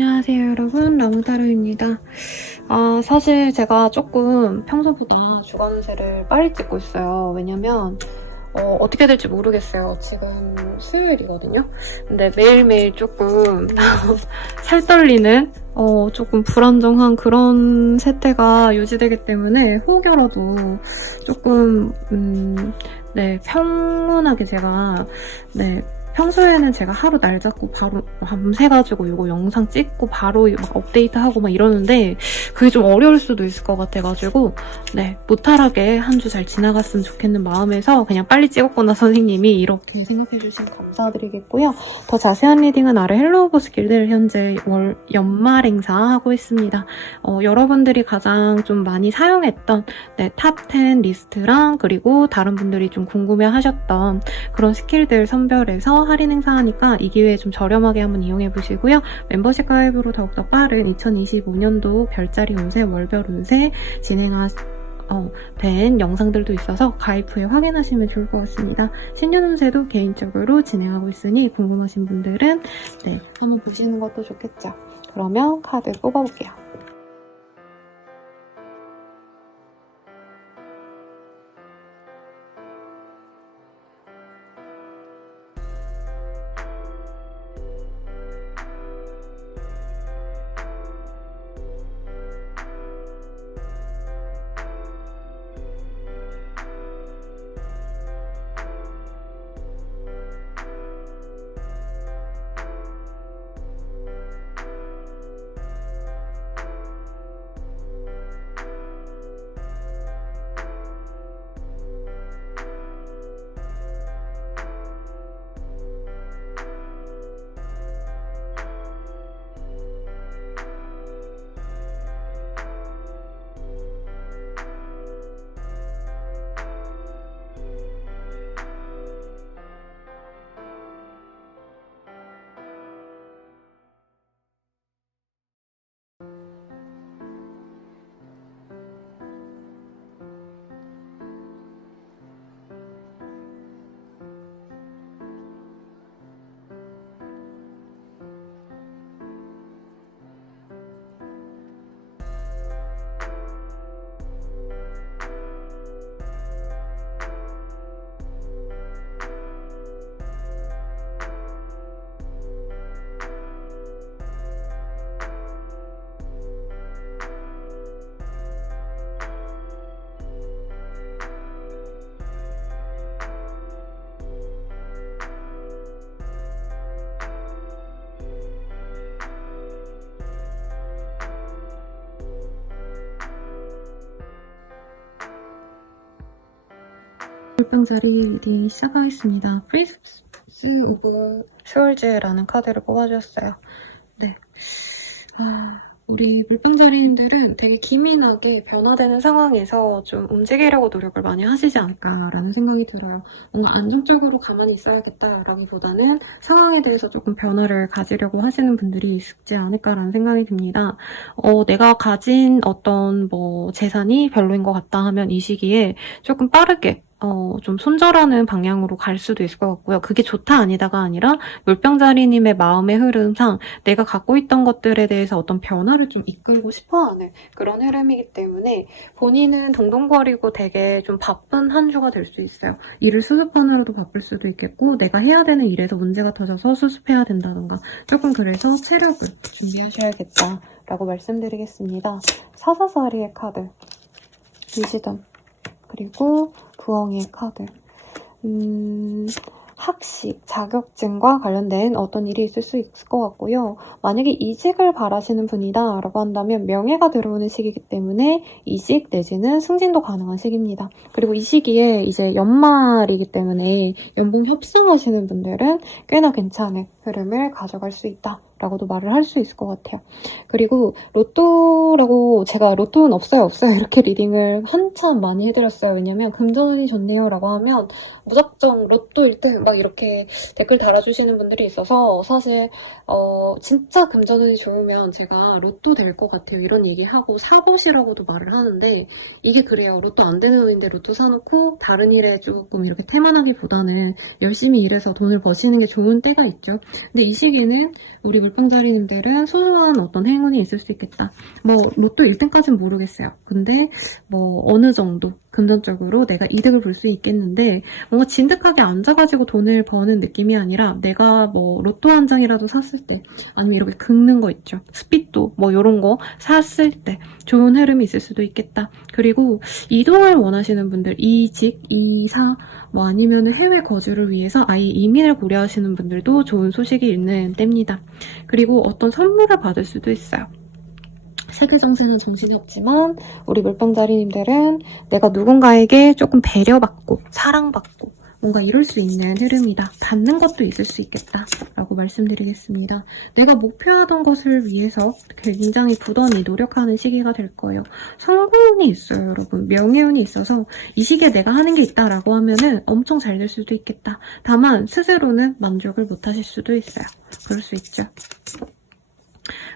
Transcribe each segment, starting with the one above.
안녕하세요 여러분, 라무타로입니다. 사실 제가 조금 평소보다 주간운세를 빨리 찍고 있어요. 왜냐면 어떻게 될지 모르겠어요. 지금 수요일이거든요. 근데 매일매일 조금 살 떨리는 조금 불안정한 그런 세태가 유지되기 때문에 혹여라도 조금 네, 평온하게 제가 평소에는 제가 하루 날 잡고 바로 밤새가지고 이거 영상 찍고 바로 막 업데이트하고 막 이러는데 그게 좀 어려울 수도 있을 것 같아가지고 무탈하게 한 주 잘 지나갔으면 좋겠는 마음에서 그냥 빨리 찍었구나 선생님이 이렇게 생각해주시면 감사드리겠고요. 더 자세한 리딩은 아래 헬로우보스 길드를 현재 연말 행사하고 있습니다. 여러분들이 가장 좀 많이 사용했던 탑10 리스트랑 그리고 다른 분들이 좀 궁금해하셨던 그런 스킬들 선별해서 할인 행사하니까 이 기회에 좀 저렴하게 한번 이용해보시고요. 멤버십 가입으로 더욱더 빠른 2025년도 별자리 운세, 월별 운세 된 영상들도 있어서 가입 후에 확인하시면 좋을 것 같습니다. 신년 운세도 개인적으로 진행하고 있으니 궁금하신 분들은 한번 보시는 것도 좋겠죠. 그러면 카드 뽑아볼게요. 물병자리 리딩 시작하겠습니다. 프린세스 오브 스월즈라는 카드를 뽑아주셨어요. 우리 물병자리님들은 되게 기민하게 변화되는 상황에서 좀 움직이려고 노력을 많이 하시지 않을까라는 생각이 들어요. 뭔가 안정적으로 가만히 있어야겠다라기보다는 상황에 대해서 조금 변화를 가지려고 하시는 분들이 있지 않을까라는 생각이 듭니다. 내가 가진 어떤 재산이 별로인 것 같다 하면 이 시기에 조금 빠르게 좀 손절하는 방향으로 갈 수도 있을 것 같고요. 그게 좋다 아니다가 아니라 물병자리님의 마음의 흐름상 내가 갖고 있던 것들에 대해서 어떤 변화를 좀 이끌고 싶어하는 그런 흐름이기 때문에 본인은 동동거리고 되게 좀 바쁜 한 주가 될 수 있어요. 일을 수습하느라도 바쁠 수도 있겠고 내가 해야 되는 일에서 문제가 터져서 수습해야 된다던가 조금 그래서 체력을 준비하셔야겠다라고 말씀드리겠습니다. 사사사리의 카드, 위시덤, 그리고 부엉이의 카드. 학식, 자격증과 관련된 어떤 일이 있을 수 있을 것 같고요. 만약에 이직을 바라시는 분이다 라고 한다면 명예가 들어오는 시기이기 때문에 이직 내지는 승진도 가능한 시기입니다. 그리고 이 시기에 이제 연말이기 때문에 연봉 협상하시는 분들은 꽤나 괜찮은 흐름을 가져갈 수 있다 라고도 말을 할 수 있을 것 같아요. 그리고 로또라고 제가 로또는 없어요 이렇게 리딩을 한참 많이 해드렸어요. 왜냐면 금전운이 좋네요 라고 하면 무작정 로또 1등 막 이렇게 댓글 달아주시는 분들이 있어서 사실 진짜 금전운이 좋으면 제가 로또 될 것 같아요 이런 얘기하고 사보시라고도 말을 하는데 이게 그래요. 로또 안 되는 운인데 로또 사놓고 다른 일에 조금 이렇게 태만하기보다는 열심히 일해서 돈을 버시는 게 좋은 때가 있죠. 근데 이 시기는 우리 물병자리님들은 소소한 어떤 행운이 있을 수 있겠다. 로또 1등까지는 모르겠어요. 근데 어느 정도 금전적으로 내가 이득을 볼 수 있겠는데 뭔가 진득하게 앉아가지고 돈을 버는 느낌이 아니라 내가 로또 한 장이라도 샀을 때 아니면 이렇게 긁는 거 있죠. 스피또 이런 거 샀을 때 좋은 흐름이 있을 수도 있겠다. 그리고 이동을 원하시는 분들, 이직, 이사 아니면 해외 거주를 위해서 아예 이민을 고려하시는 분들도 좋은 소식이 있는 때입니다. 그리고 어떤 선물을 받을 수도 있어요. 세계 정세는 정신이 없지만 우리 물병자리님들은 내가 누군가에게 조금 배려받고 사랑받고 뭔가 이룰 수 있는 흐름이다. 받는 것도 있을 수 있겠다 라고 말씀드리겠습니다. 내가 목표하던 것을 위해서 굉장히 부단히 노력하는 시기가 될 거예요. 성공운이 있어요, 여러분. 명예운이 있어서 이 시기에 내가 하는 게 있다라고 하면은 엄청 잘 될 수도 있겠다. 다만 스스로는 만족을 못 하실 수도 있어요. 그럴 수 있죠.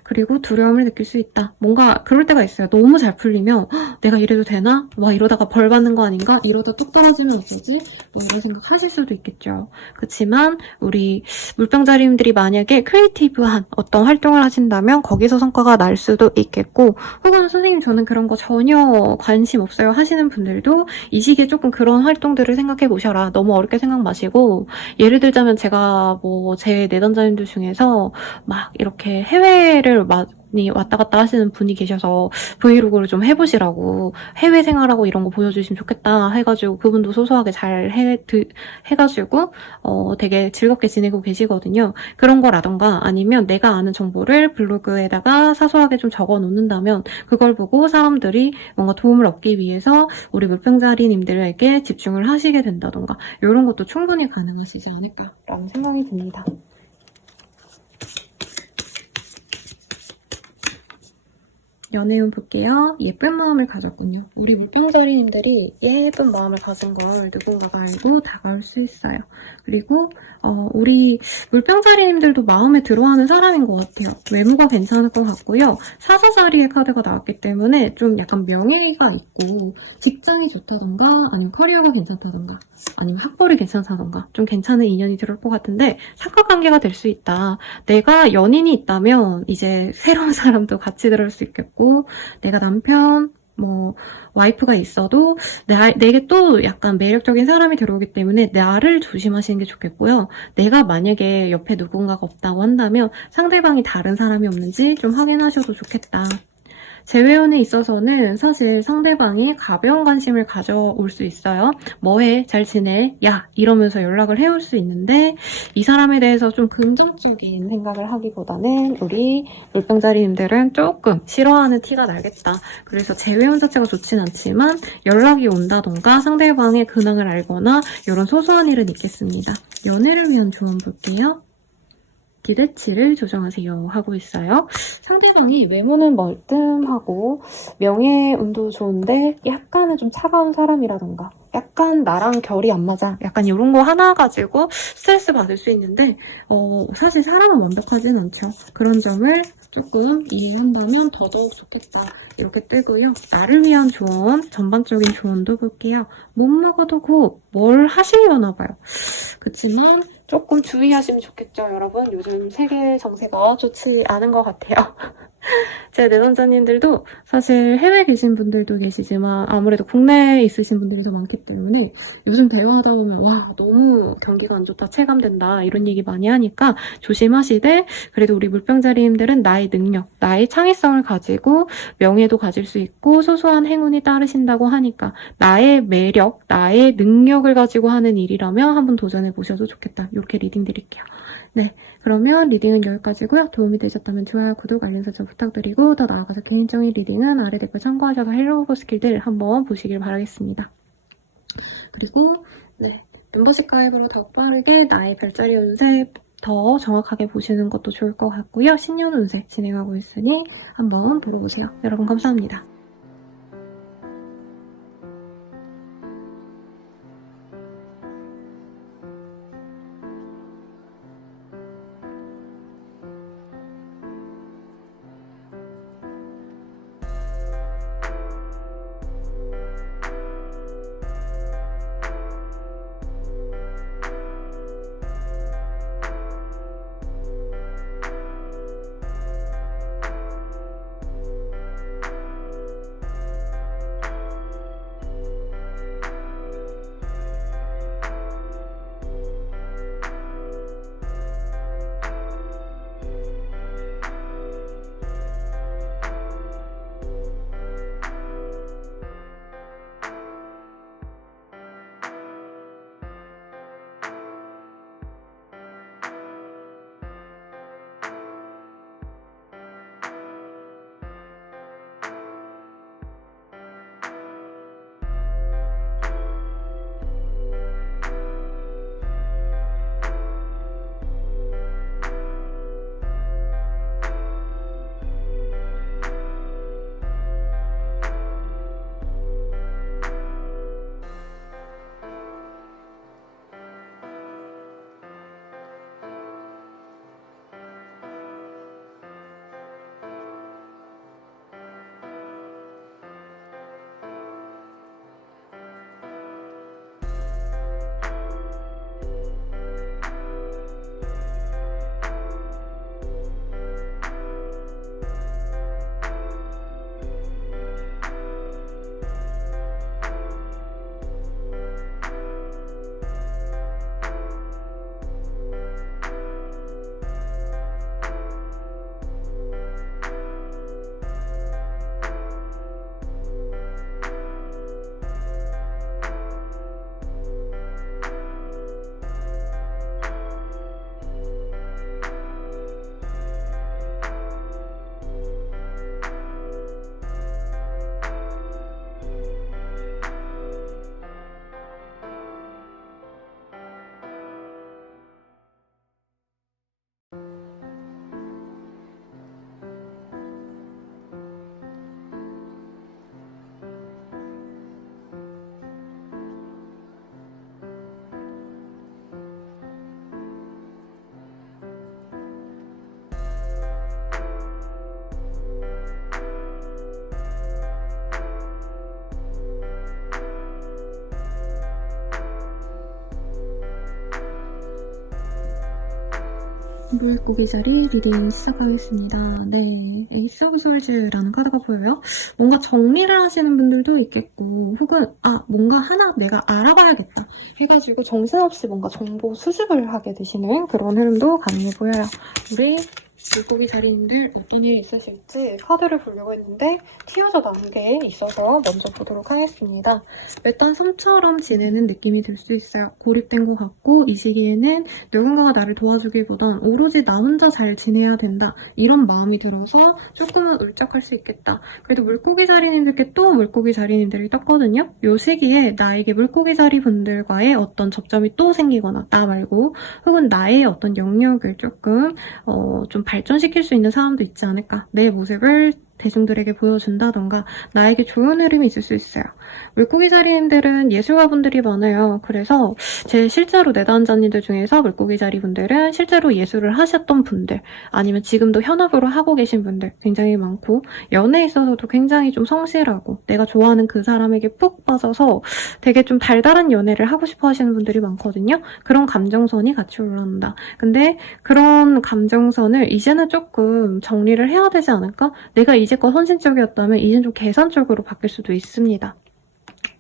그리고 두려움을 느낄 수 있다. 뭔가 그럴 때가 있어요. 너무 잘 풀리면 내가 이래도 되나? 이러다가 벌 받는 거 아닌가? 이러다 뚝 떨어지면 어쩌지? 이런 생각 하실 수도 있겠죠. 그렇지만 우리 물병자리님들이 만약에 크리에이티브한 어떤 활동을 하신다면 거기서 성과가 날 수도 있겠고, 혹은 선생님 저는 그런 거 전혀 관심 없어요 하시는 분들도 이 시기에 조금 그런 활동들을 생각해 보셔라. 너무 어렵게 생각 마시고, 예를 들자면 제가 제 내담자님들 중에서 막 이렇게 해외를 많이 왔다 갔다 하시는 분이 계셔서 브이로그를 좀 해보시라고, 해외 생활하고 이런 거 보여주시면 좋겠다 해가지고 그분도 소소하게 잘 해가지고 되게 즐겁게 지내고 계시거든요. 그런 거라던가 아니면 내가 아는 정보를 블로그에다가 사소하게 좀 적어 놓는다면 그걸 보고 사람들이 뭔가 도움을 얻기 위해서 우리 물병자리님들에게 집중을 하시게 된다던가 이런 것도 충분히 가능하시지 않을까라는 생각이 듭니다. 연애운 볼게요. 예쁜 마음을 가졌군요. 우리 물병자리님들이 예쁜 마음을 가진 걸 누군가가 알고 다가올 수 있어요. 그리고 우리 물병자리님들도 마음에 들어하는 사람인 것 같아요. 외모가 괜찮을 것 같고요. 사사자리의 카드가 나왔기 때문에 좀 약간 명예가 있고 직장이 좋다던가 아니면 커리어가 괜찮다던가 아니면 학벌이 괜찮다던가 좀 괜찮은 인연이 들어올 것 같은데 삼각관계가 될 수 있다. 내가 연인이 있다면 이제 새로운 사람도 같이 들어올 수 있겠고, 내가 남편 와이프가 있어도 내게 또 약간 매력적인 사람이 들어오기 때문에 나를 조심하시는 게 좋겠고요. 내가 만약에 옆에 누군가가 없다고 한다면 상대방이 다른 사람이 없는지 좀 확인하셔도 좋겠다. 재회원에 있어서는 사실 상대방이 가벼운 관심을 가져올 수 있어요. 뭐해? 잘 지내? 야! 이러면서 연락을 해올 수 있는데 이 사람에 대해서 좀 긍정적인 생각을 하기보다는 우리 물병자리님들은 조금 싫어하는 티가 나겠다. 그래서 재회원 자체가 좋진 않지만 연락이 온다던가 상대방의 근황을 알거나 이런 소소한 일은 있겠습니다. 연애를 위한 조언 볼게요. 기대치를 조정하세요 하고 있어요. 상대방이 외모는 멀뚱하고 명예운도 좋은데 약간은 좀 차가운 사람이라던가 약간 나랑 결이 안 맞아 약간 이런 거 하나 가지고 스트레스 받을 수 있는데 사실 사람은 완벽하진 않죠. 그런 점을 조금 이해한다면 더더욱 좋겠다 이렇게 뜨고요. 나를 위한 조언, 전반적인 조언도 볼게요. 못 먹어도 곧 뭘 하시려나 봐요. 그치만 조금 주의하시면 좋겠죠, 여러분. 요즘 세계 정세가 좋지 않은 것 같아요. 제 내담자님들도 사실 해외에 계신 분들도 계시지만 아무래도 국내에 있으신 분들이 더 많기 때문에 요즘 대화하다 보면 와 너무 경기가 안 좋다 체감된다 이런 얘기 많이 하니까 조심하시되, 그래도 우리 물병자리님들은 나의 능력, 나의 창의성을 가지고 명예도 가질 수 있고 소소한 행운이 따르신다고 하니까 나의 매력, 나의 능력을 가지고 하는 일이라면 한번 도전해 보셔도 좋겠다. 이렇게 리딩 드릴게요. 네, 그러면 리딩은 여기까지고요. 도움이 되셨다면 좋아요, 구독, 알림 설정 부탁드리고 더 나아가서 개인적인 리딩은 아래 댓글 참고하셔서 헬로우 스킬들 한번 보시길 바라겠습니다. 그리고 멤버십 가입으로 더 빠르게 나의 별자리 운세 더 정확하게 보시는 것도 좋을 것 같고요. 신년 운세 진행하고 있으니 한번 보러 오세요. 여러분 감사합니다. 물고기 자리 리딩 시작하겠습니다. 네, 에이스 오브 솔즈라는 카드가 보여요. 뭔가 정리를 하시는 분들도 있겠고, 혹은 뭔가 하나 내가 알아봐야겠다 해가지고 정신없이 뭔가 정보 수집을 하게 되시는 그런 흐름도 가능해 보여요. 우리 물고기 자리님들 어떤 일이 있으실지 카드를 보려고 했는데 튀어져 나온 게 있어서 먼저 보도록 하겠습니다. 메탄 3처럼 지내는 느낌이 들 수 있어요. 고립된 것 같고 이 시기에는 누군가가 나를 도와주기보단 오로지 나 혼자 잘 지내야 된다 이런 마음이 들어서 조금은 울적할 수 있겠다. 그래도 물고기 자리님들께 또 물고기 자리님들이 떴거든요. 이 시기에 나에게 물고기 자리 분들과의 어떤 접점이 또 생기거나 나 말고 혹은 나의 어떤 영역을 조금 좀 발전시킬 수 있는 사람도 있지 않을까. 내 모습을 대중들에게 보여준다던가 나에게 좋은 흐름이 있을 수 있어요. 물고기 자리님들은 예술가분들이 많아요. 그래서 제 실제로 내담자님들 중에서 물고기 자리분들은 실제로 예술을 하셨던 분들 아니면 지금도 현업으로 하고 계신 분들 굉장히 많고 연애에 있어서도 굉장히 좀 성실하고 내가 좋아하는 그 사람에게 푹 빠져서 되게 좀 달달한 연애를 하고 싶어 하시는 분들이 많거든요. 그런 감정선이 같이 올라온다. 근데 그런 감정선을 이제는 조금 정리를 해야 되지 않을까? 내가 이제껏 헌신적이었다면 이젠 좀 계산적으로 바뀔 수도 있습니다.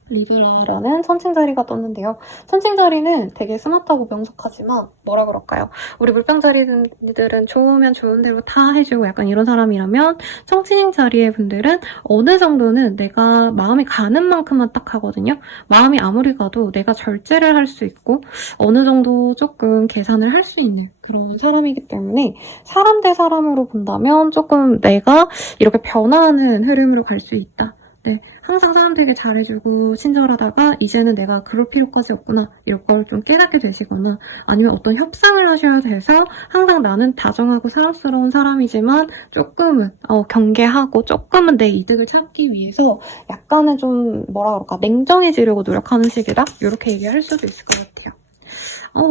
리브라라는 선칭자리가 떴는데요. 선칭자리는 되게 스마트하고 명석하지만 뭐라 그럴까요? 우리 물병자리들은 좋으면 좋은 대로 다 해주고 약간 이런 사람이라면 선칭자리의 분들은 어느 정도는 내가 마음이 가는 만큼만 딱 하거든요. 마음이 아무리 가도 내가 절제를 할 수 있고 어느 정도 조금 계산을 할 수 있는 그런 사람이기 때문에 사람 대 사람으로 본다면 조금 내가 이렇게 변화하는 흐름으로 갈 수 있다. 네, 항상 사람들에게 잘해주고 친절하다가 이제는 내가 그럴 필요까지 없구나 이럴 걸 좀 깨닫게 되시거나 아니면 어떤 협상을 하셔야 돼서 항상 나는 다정하고 사랑스러운 사람이지만 조금은 경계하고 조금은 내 이득을 찾기 위해서 약간은 좀 뭐라 그럴까 냉정해지려고 노력하는 시기다 이렇게 얘기할 수도 있을 것 같아요.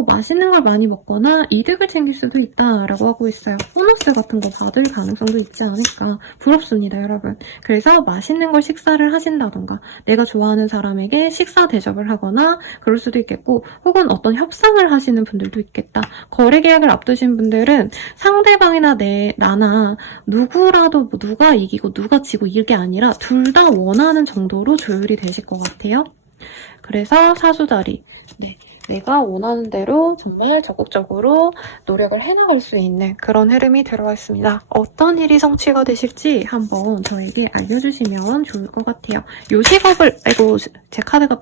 맛있는 걸 많이 먹거나 이득을 챙길 수도 있다라고 하고 있어요. 보너스 같은 거 받을 가능성도 있지 않을까. 부럽습니다, 여러분. 그래서 맛있는 걸 식사를 하신다던가 내가 좋아하는 사람에게 식사 대접을 하거나 그럴 수도 있겠고 혹은 어떤 협상을 하시는 분들도 있겠다. 거래 계약을 앞두신 분들은 상대방이나 나나 누구라도 누가 이기고 누가 지고 이게 아니라 둘 다 원하는 정도로 조율이 되실 것 같아요. 그래서 사수자리. 네. 내가 원하는 대로 정말 적극적으로 노력을 해나갈 수 있는 그런 흐름이 들어와 있습니다. 어떤 일이 성취가 되실지 한번 저에게 알려주시면 좋을 것 같아요. 요식업을, 제 카드가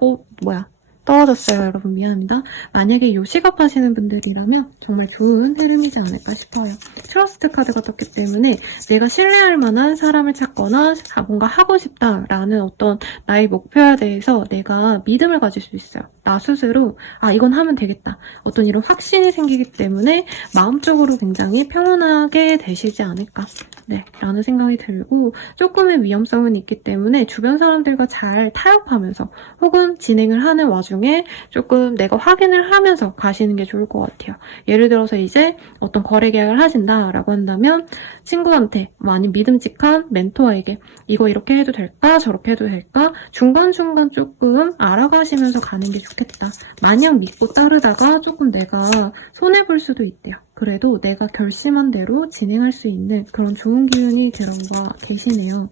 떨어졌어요. 여러분 미안합니다. 만약에 요식업 하시는 분들이라면 정말 좋은 흐름이지 않을까 싶어요. 트러스트 카드가 떴기 때문에 내가 신뢰할 만한 사람을 찾거나 뭔가 하고 싶다라는 어떤 나의 목표에 대해서 내가 믿음을 가질 수 있어요. 나 스스로 이건 하면 되겠다. 어떤 이런 확신이 생기기 때문에 마음적으로 굉장히 평온하게 되시지 않을까. 네, 라는 생각이 들고 조금의 위험성은 있기 때문에 주변 사람들과 잘 타협하면서 혹은 진행을 하는 와중에 조금 내가 확인을 하면서 가시는 게 좋을 것 같아요. 예를 들어서 이제 어떤 거래 계약을 하신다라고 한다면 친구한테 아니면 믿음직한 멘토에게 이거 이렇게 해도 될까? 저렇게 해도 될까? 중간중간 조금 알아가시면서 가는 게 좋겠다. 마냥 믿고 따르다가 조금 내가 손해볼 수도 있대요. 그래도 내가 결심한 대로 진행할 수 있는 그런 좋은 기운이 들어와 계시네요.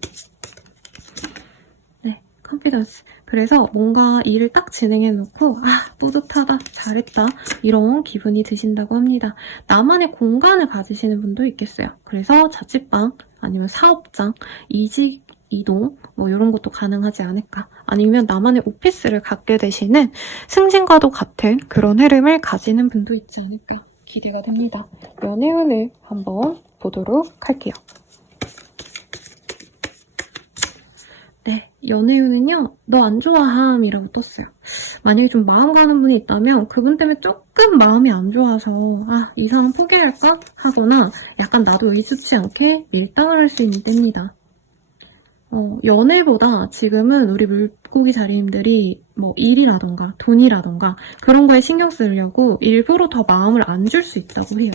네, 컨피던스. 그래서 뭔가 일을 딱 진행해놓고 뿌듯하다, 잘했다 이런 기분이 드신다고 합니다. 나만의 공간을 가지시는 분도 있겠어요. 그래서 자취방 아니면 사업장, 이직, 이동 이런 것도 가능하지 않을까. 아니면 나만의 오피스를 갖게 되시는 승진과도 같은 그런 흐름을 가지는 분도 있지 않을까. 기대가 됩니다. 연애운을 한번 보도록 할게요. 네, 연애운은요. 너 안 좋아함이라고 떴어요. 만약에 좀 마음 가는 분이 있다면 그분 때문에 조금 마음이 안 좋아서 이 사람 포기할까? 하거나 약간 나도 의수치 않게 밀당을 할 수 있는 때입니다. 연애보다 지금은 우리 물고기 자리님들이 일이라던가 돈이라던가 그런 거에 신경 쓰려고 일부러 더 마음을 안 줄 수 있다고 해요.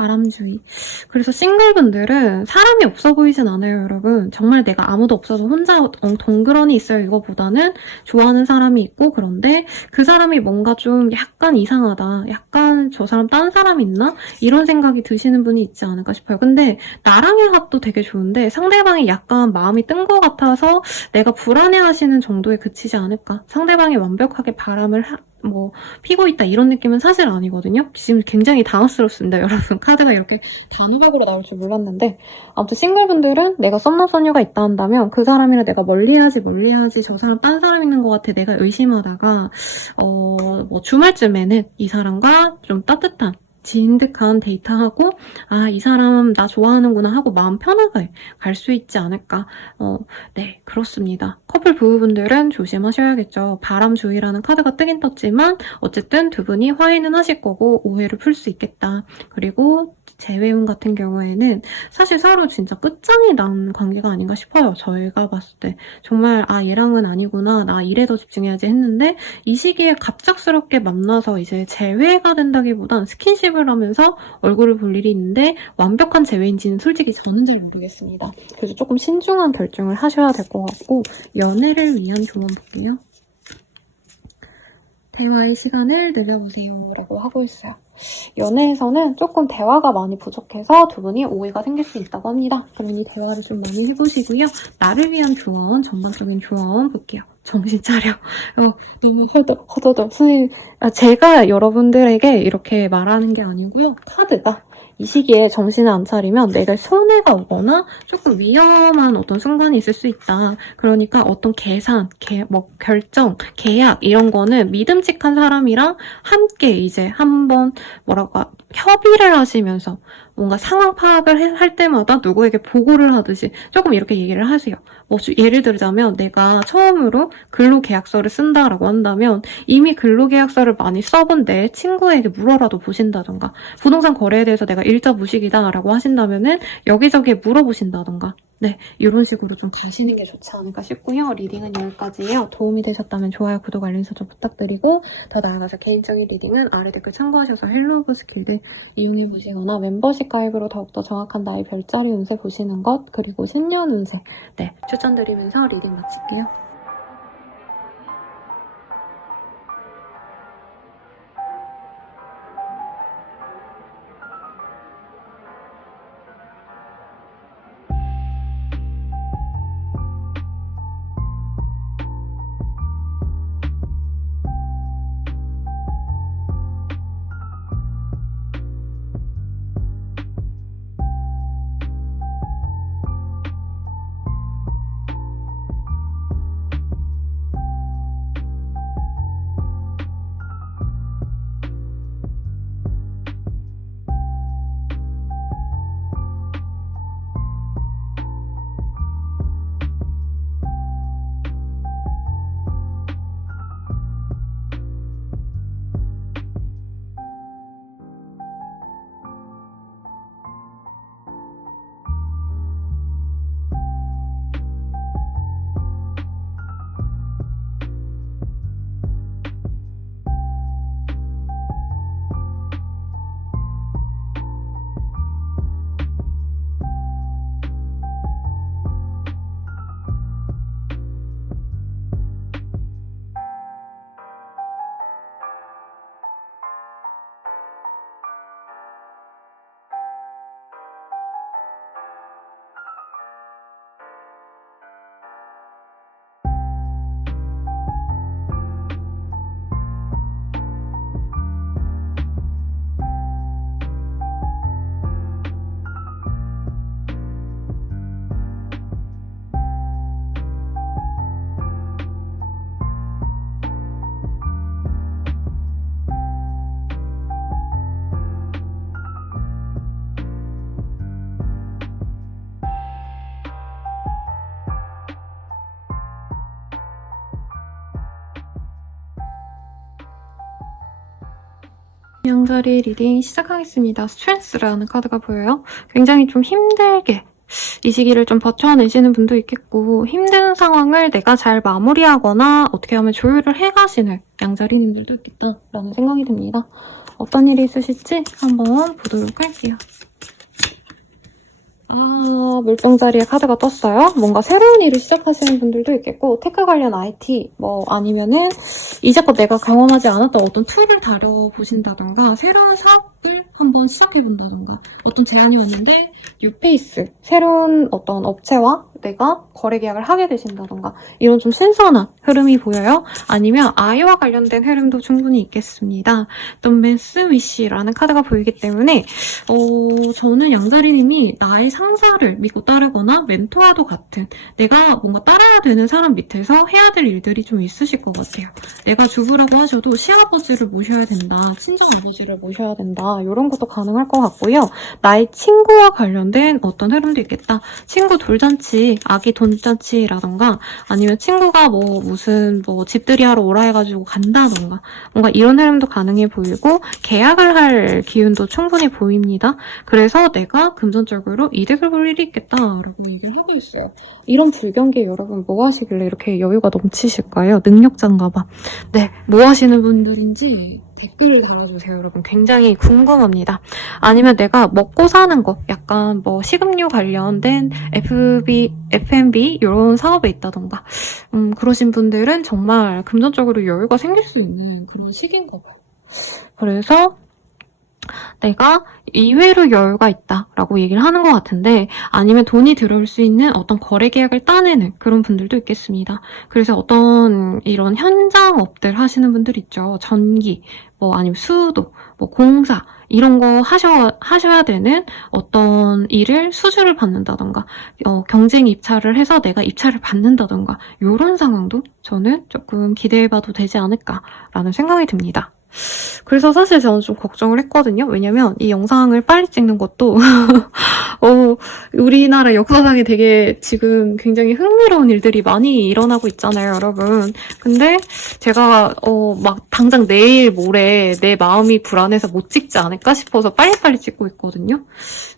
바람주의. 그래서 싱글분들은 사람이 없어 보이진 않아요, 여러분. 정말 내가 아무도 없어서 혼자 덩그러니 있어요, 이거보다는 좋아하는 사람이 있고, 그런데 그 사람이 뭔가 좀 약간 이상하다. 약간 저 사람 딴 사람 있나? 이런 생각이 드시는 분이 있지 않을까 싶어요. 근데 나랑의 합도 되게 좋은데 상대방이 약간 마음이 뜬 것 같아서 내가 불안해하시는 정도에 그치지 않을까. 상대방이 완벽하게 바람을 피고 있다 이런 느낌은 사실 아니거든요. 지금 굉장히 당황스럽습니다, 여러분. 카드가 이렇게 단호박으로 나올 줄 몰랐는데 아무튼 싱글분들은 내가 썸남썸녀가 있다 한다면 그 사람이랑 내가 멀리해야지 저 사람 딴 사람 있는 것 같아 내가 의심하다가 주말쯤에는 이 사람과 좀 따뜻한 진득한 데이트하고 이 사람 나 좋아하는구나 하고 마음 편하게 갈 수 있지 않을까. 네, 그렇습니다. 커플 부부분들은 조심하셔야겠죠. 바람주의라는 카드가 뜨긴 떴지만 어쨌든 두 분이 화해는 하실 거고 오해를 풀 수 있겠다. 그리고 재회운 같은 경우에는 사실 서로 진짜 끝장이 난 관계가 아닌가 싶어요. 저희가 봤을 때 정말 얘랑은 아니구나, 나 일에 더 집중해야지 했는데 이 시기에 갑작스럽게 만나서 이제 재회가 된다기보단 스킨십을 하면서 얼굴을 볼 일이 있는데 완벽한 재회인지는 솔직히 저는 잘 모르겠습니다. 그래서 조금 신중한 결정을 하셔야 될 것 같고 연애를 위한 조언 볼게요. 대화의 시간을 늘려보세요 라고 하고 있어요. 연애에서는 조금 대화가 많이 부족해서 두 분이 오해가 생길 수 있다고 합니다. 그러니 대화를 좀 많이 해보시고요. 나를 위한 조언, 전반적인 조언 볼게요. 정신 차려. 너무 허더더. 선생님, 제가 여러분들에게 이렇게 말하는 게 아니고요. 카드가 이 시기에 정신을 안 차리면 내가 손해가 오거나 조금 위험한 어떤 순간이 있을 수 있다. 그러니까 어떤 계산, 결정, 계약 이런 거는 믿음직한 사람이랑 함께 이제 한번 협의를 하시면서 뭔가 상황 파악을 할 때마다 누구에게 보고를 하듯이 조금 이렇게 얘기를 하세요. 예를 들자면 내가 처음으로 근로계약서를 쓴다라고 한다면 이미 근로계약서를 많이 써본 내 친구에게 물어라도 보신다던가 부동산 거래에 대해서 내가 일자 무식이다라고 하신다면은 여기저기에 물어보신다던가 네, 이런 식으로 좀 가시는 게 좋지 않을까 싶고요. 리딩은 여기까지예요. 도움이 되셨다면 좋아요, 구독, 알림 설정 부탁드리고 더 나아가서 개인적인 리딩은 아래 댓글 참고하셔서 헬로 오브 스킬드 이용해보시거나 멤버십 가입으로 더욱더 정확한 나의 별자리 운세 보시는 것 그리고 신년 운세 네, 추천드리면서 리딩 마칠게요. 양자리 리딩 시작하겠습니다. 스트레스라는 카드가 보여요. 굉장히 좀 힘들게 이 시기를 좀 버텨내시는 분도 있겠고 힘든 상황을 내가 잘 마무리하거나 어떻게 하면 조율을 해가시는 양자리님들도 있겠다라는 생각이 듭니다. 어떤 일이 있으실지 한번 보도록 할게요. 물병자리에 카드가 떴어요. 뭔가 새로운 일을 시작하시는 분들도 있겠고, 테크 관련 IT, 아니면은 이제껏 내가 경험하지 않았던 어떤 툴을 다뤄보신다던가, 새로운 사업을 한번 시작해본다던가, 어떤 제안이 왔는데, 뉴페이스, 새로운 어떤 업체와 내가 거래 계약을 하게 되신다던가, 이런 좀 신선한 흐름이 보여요. 아니면 아이와 관련된 흐름도 충분히 있겠습니다. Don't mess wish라는 카드가 보이기 때문에, 저는 양자리님이 나의 상사를 믿고 따르거나 멘토와도 같은 내가 뭔가 따라야 되는 사람 밑에서 해야 될 일들이 좀 있으실 것 같아요. 내가 주부라고 하셔도 시아버지를 모셔야 된다, 친정아버지를 모셔야 된다, 이런 것도 가능할 것 같고요. 나의 친구와 관련된 어떤 흐름도 있겠다. 친구 돌잔치, 아기 돈잔치라던가, 아니면 친구가 무슨 집들이 하러 오라 해가지고 간다던가, 뭔가 이런 흐름도 가능해 보이고, 계약을 할 기운도 충분히 보입니다. 그래서 내가 금전적으로 이득을 볼 일이 있겠다라고 얘기를 하고 있어요. 이런 불경기에 여러분 뭐 하시길래 이렇게 여유가 넘치실까요? 능력자인가봐. 네, 뭐 하시는 분들인지 댓글을 달아주세요, 여러분. 굉장히 궁금합니다. 아니면 내가 먹고 사는 거, 약간 식음료 관련된 F&B 이런 사업에 있다던가, 그러신 분들은 정말 금전적으로 여유가 생길 수 있는 그런 시기인가 봐요. 그래서 내가 이외로 여유가 있다라고 얘기를 하는 것 같은데, 아니면 돈이 들어올 수 있는 어떤 거래 계약을 따내는 그런 분들도 있겠습니다. 그래서 어떤 이런 현장업들 하시는 분들 있죠. 전기, 아니면 수도, 공사, 이런 거 하셔야 되는 어떤 일을 수주를 받는다던가, 경쟁 입찰을 해서 내가 입찰을 받는다던가, 이런 상황도 저는 조금 기대해봐도 되지 않을까라는 생각이 듭니다. 그래서 사실 저는 좀 걱정을 했거든요. 왜냐면 이 영상을 빨리 찍는 것도 우리나라 역사상에 되게 지금 굉장히 흥미로운 일들이 많이 일어나고 있잖아요, 여러분. 근데 제가 막 당장 내일 모레 내 마음이 불안해서 못 찍지 않을까 싶어서 빨리빨리 찍고 있거든요.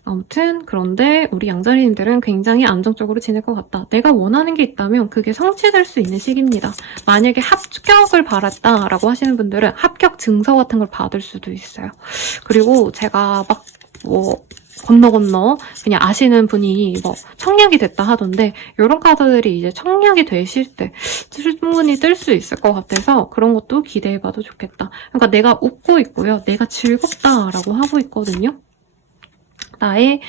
아무튼 그런데 우리 양자리님들은 굉장히 안정적으로 지낼 것 같다. 내가 원하는 게 있다면 그게 성취될 수 있는 시기입니다. 만약에 합격을 바랐다라고 하시는 분들은 합격 증서 같은 걸 받을 수도 있어요. 그리고 제가 막 건너 그냥 아시는 분이 청약이 됐다 하던데, 이런 카드들이 이제 청약이 되실 때 충분히 뜰 수 있을 것 같아서 그런 것도 기대해봐도 좋겠다. 그러니까 내가 웃고 있고요. 내가 즐겁다라고 하고 있거든요. 나의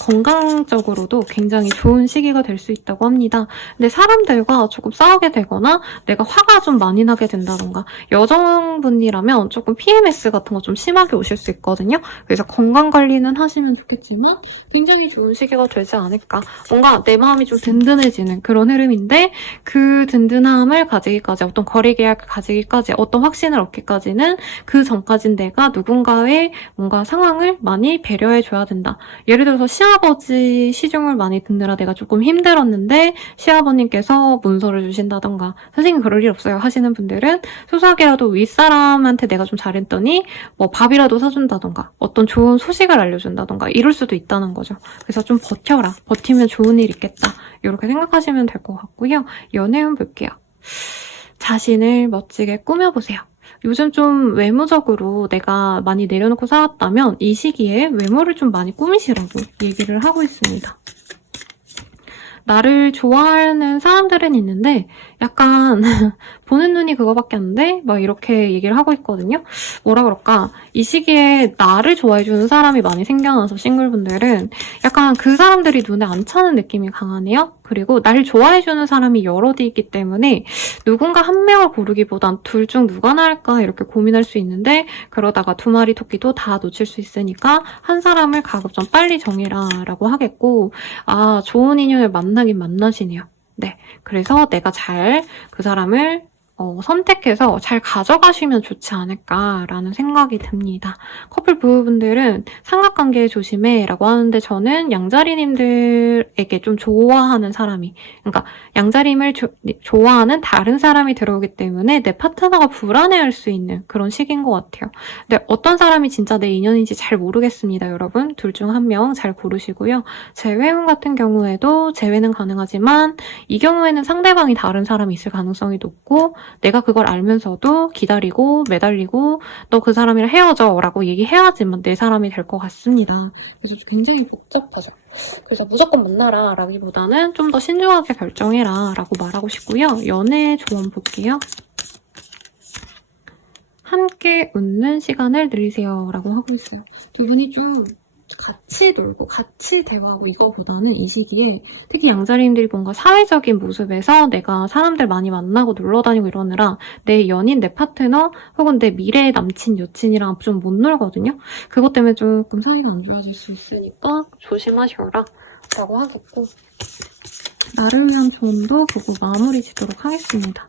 건강적으로도 굉장히 좋은 시기가 될 수 있다고 합니다. 근데 사람들과 조금 싸우게 되거나 내가 화가 좀 많이 나게 된다던가, 여성분이라면 조금 PMS 같은 거 좀 심하게 오실 수 있거든요. 그래서 건강관리는 하시면 좋겠지만 굉장히 좋은 시기가 되지 않을까. 뭔가 내 마음이 좀 든든해지는 그런 흐름인데, 그 든든함을 가지기까지, 어떤 거래 계약을 가지기까지, 어떤 확신을 얻기까지는 그 전까진 내가 누군가의 뭔가 상황을 많이 배려해줘야 된다. 예를 들어서 시아버지 시중을 많이 듣느라 내가 조금 힘들었는데 시아버님께서 문서를 주신다던가, 선생님 그럴 일 없어요 하시는 분들은 소소하게라도 윗사람한테 내가 좀 잘했더니 밥이라도 사준다던가, 어떤 좋은 소식을 알려준다던가, 이럴 수도 있다는 거죠. 그래서 좀 버텨라, 버티면 좋은 일 있겠다, 이렇게 생각하시면 될 것 같고요. 연애운 볼게요. 자신을 멋지게 꾸며보세요. 요즘 좀 외모적으로 내가 많이 내려놓고 살았다면 이 시기에 외모를 좀 많이 꾸미시라고 얘기를 하고 있습니다. 나를 좋아하는 사람들은 있는데 약간 보는 눈이 그거밖에 안 돼? 막 이렇게 얘기를 하고 있거든요. 뭐라 그럴까? 이 시기에 나를 좋아해주는 사람이 많이 생겨나서 싱글분들은 약간 그 사람들이 눈에 안 차는 느낌이 강하네요. 그리고 날 좋아해주는 사람이 여럿이 있기 때문에 누군가 한 명을 고르기보단 둘 중 누가 나을까 이렇게 고민할 수 있는데, 그러다가 두 마리 토끼도 다 놓칠 수 있으니까 한 사람을 가급적 빨리 정해라 라고 하겠고, 좋은 인연을 만나긴 만나시네요. 네, 그래서 내가 잘 그 사람을 선택해서 잘 가져가시면 좋지 않을까라는 생각이 듭니다. 커플 부부분들은 삼각관계 조심해 라고 하는데, 저는 양자리님들에게 좀 좋아하는 사람이, 그러니까 양자림을 좋아하는 다른 사람이 들어오기 때문에 내 파트너가 불안해할 수 있는 그런 시기인 것 같아요. 근데 어떤 사람이 진짜 내 인연인지 잘 모르겠습니다, 여러분. 둘 중 한 명 잘 고르시고요. 재회운 같은 경우에도 재회는 가능하지만 이 경우에는 상대방이 다른 사람이 있을 가능성이 높고, 내가 그걸 알면서도 기다리고 매달리고 너 그 사람이랑 헤어져 라고 얘기해야지만 내 사람이 될 것 같습니다. 그래서 굉장히 복잡하죠. 그래서 무조건 만나라 라기보다는 좀 더 신중하게 결정해라 라고 말하고 싶고요. 연애 조언 볼게요. 함께 웃는 시간을 늘리세요 라고 하고 있어요. 두 분이 좀 같이 놀고 같이 대화하고 이거보다는 이 시기에 특히 양자리님들이 뭔가 사회적인 모습에서 내가 사람들 많이 만나고 놀러 다니고 이러느라 내 연인, 내 파트너 혹은 내 미래의 남친, 여친이랑 좀 못 놀거든요. 그것 때문에 조금 사이가 안 좋아질 수 있으니까 조심하셔라 라고 하겠고, 나를 위한 조언도 보고 마무리 짓도록 하겠습니다.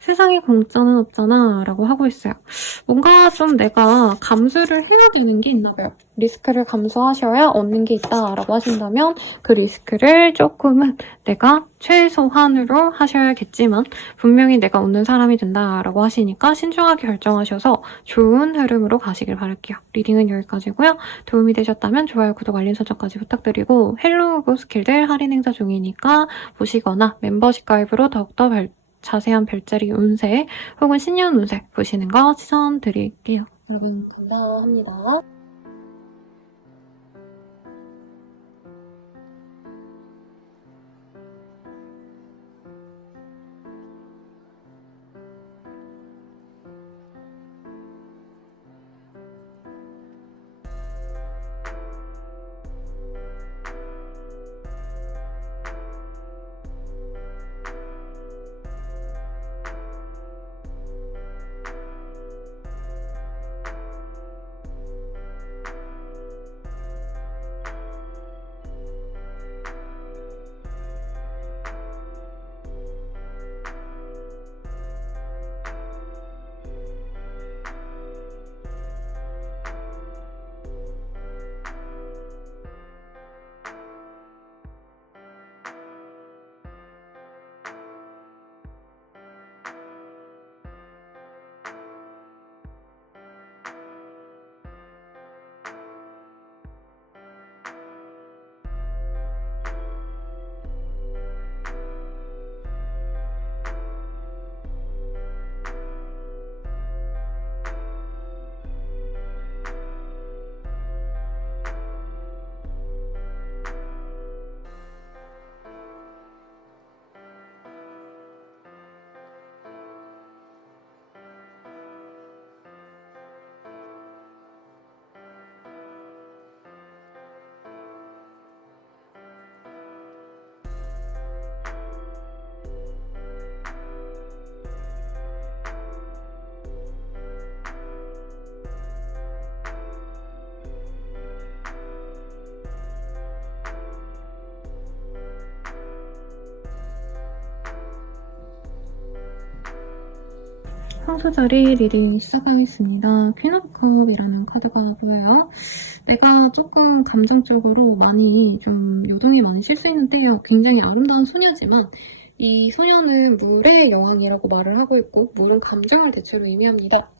세상에 공짜는 없잖아 라고 하고 있어요. 뭔가 좀 내가 감수를 해야 되는 게 있나 봐요. 리스크를 감수하셔야 얻는 게 있다 라고 하신다면 그 리스크를 조금은 내가 최소한으로 하셔야겠지만 분명히 내가 웃는 사람이 된다 라고 하시니까 신중하게 결정하셔서 좋은 흐름으로 가시길 바랄게요. 리딩은 여기까지고요. 도움이 되셨다면 좋아요, 구독, 알림 설정까지 부탁드리고 헬로우고 스킬들 할인 행사 중이니까 보시거나 멤버십 가입으로 더욱더 자세한 별자리 운세 혹은 신년 운세 보시는 거 추천드릴게요. 여러분 감사합니다. 황소자리 리딩 시작하겠습니다. 퀸 오브 컵이라는 카드가 보여요. 내가 조금 감정적으로 많이 좀 요동이 많이 실 수 있는데요. 굉장히 아름다운 소녀지만 이 소녀는 물의 여왕이라고 말을 하고 있고 물은 감정을 대체로 의미합니다.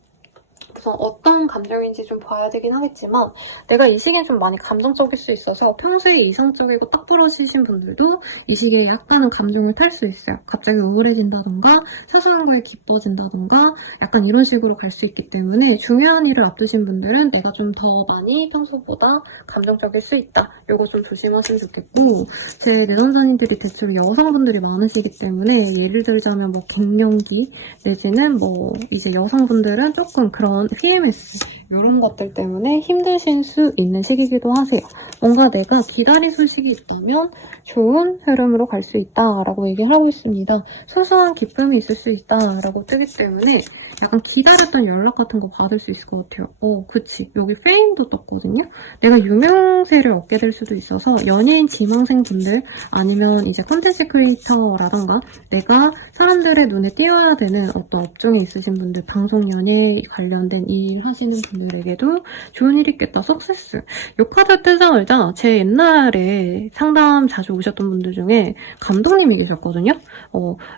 그래서 어떤 감정인지 좀 봐야 되긴 하겠지만 내가 이 시기에 좀 많이 감정적일 수 있어서 평소에 이성적이고 딱 부러지신 분들도 이 시기에 약간은 감정을 탈 수 있어요. 갑자기 우울해진다던가 사소한 거에 기뻐진다던가 약간 이런 식으로 갈 수 있기 때문에 중요한 일을 앞두신 분들은 내가 좀 더 많이 평소보다 감정적일 수 있다. 이거 좀 조심하시면 좋겠고, 제 내선사님들이 대체로 여성분들이 많으시기 때문에 예를 들자면 뭐 갱년기 내지는 뭐 이제 여성분들은 조금 그런 PMS 이런 것들 때문에 힘드신 수 있는 시기이기도 하세요. 뭔가 내가 기다릴 소식이 있다면 좋은 흐름으로 갈 수 있다라고 얘기를 하고 있습니다. 소소한 기쁨이 있을 수 있다라고 뜨기 때문에 약간 기다렸던 연락 같은 거 받을 수 있을 것 같아요. 그치. 여기 페임도 떴거든요. 내가 유명세를 얻게 될 수도 있어서 연예인 지망생분들 아니면 이제 콘텐츠 크리에이터라던가 내가 사람들의 눈에 띄어야 되는 어떤 업종에 있으신 분들, 방송 연예 관련된 관련된 일 하시는 분들에게도 좋은 일이 있겠다. 석세스. 요 카드 뜨자마자 제 옛날에 상담 자주 오셨던 분들 중에 감독님이 계셨거든요.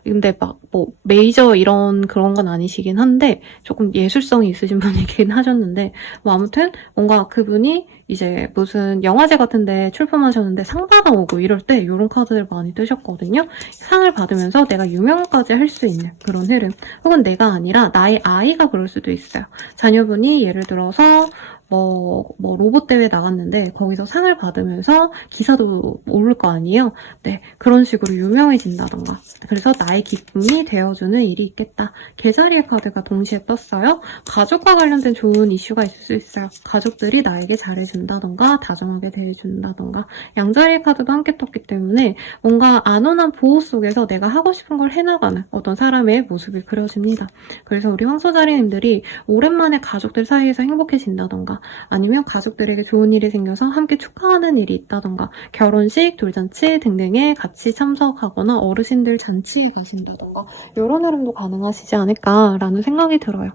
근데 막 뭐 메이저 이런 그런 건 아니시긴 한데 조금 예술성이 있으신 분이긴 하셨는데 뭐 아무튼 뭔가 그분이 이제 무슨 영화제 같은데 출품하셨는데 상 받아오고 이럴 때 이런 카드를 많이 뜨셨거든요. 상을 받으면서 내가 유명까지 할 수 있는 그런 흐름. 혹은 내가 아니라 나의 아이가 그럴 수도 있어요. 자녀분이 예를 들어서 뭐 로봇 대회 나갔는데 거기서 상을 받으면서 기사도 오를 거 아니에요. 네, 그런 식으로 유명해진다던가. 그래서 나의 기쁨이 되어주는 일이 있겠다. 개자리의 카드가 동시에 떴어요. 가족과 관련된 좋은 이슈가 있을 수 있어요. 가족들이 나에게 잘해준다던가 다정하게 대해준다던가. 양자리의 카드도 함께 떴기 때문에 뭔가 안온한 보호 속에서 내가 하고 싶은 걸 해나가는 어떤 사람의 모습이 그려집니다. 그래서 우리 황소자리님들이 오랜만에 가족들 사이에서 행복해진다던가 아니면 가족들에게 좋은 일이 생겨서 함께 축하하는 일이 있다던가 결혼식, 돌잔치 등등에 같이 참석하거나 어르신들 잔치에 가신다던가 이런 흐름도 가능하시지 않을까라는 생각이 들어요.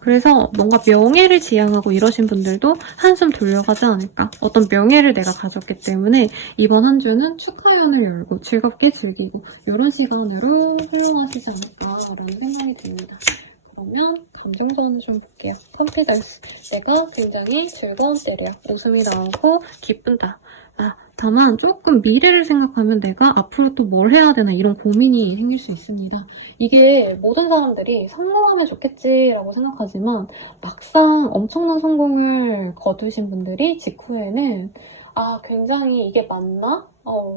그래서 뭔가 명예를 지향하고 이러신 분들도 한숨 돌려가지 않을까. 어떤 명예를 내가 가졌기 때문에 이번 한 주는 축하연을 열고 즐겁게 즐기고 이런 시간으로 훌륭하시지 않을까라는 생각이 듭니다. 그러면 감정 소원을 좀 볼게요. 컨피던스. 내가 굉장히 즐거운 때래요. 웃음이 나오고 기쁜다. 다만 조금 미래를 생각하면 내가 앞으로 또 뭘 해야 되나 이런 고민이 생길 수 있습니다. 이게 모든 사람들이 성공하면 좋겠지라고 생각하지만 막상 엄청난 성공을 거두신 분들이 직후에는 굉장히 이게 맞나?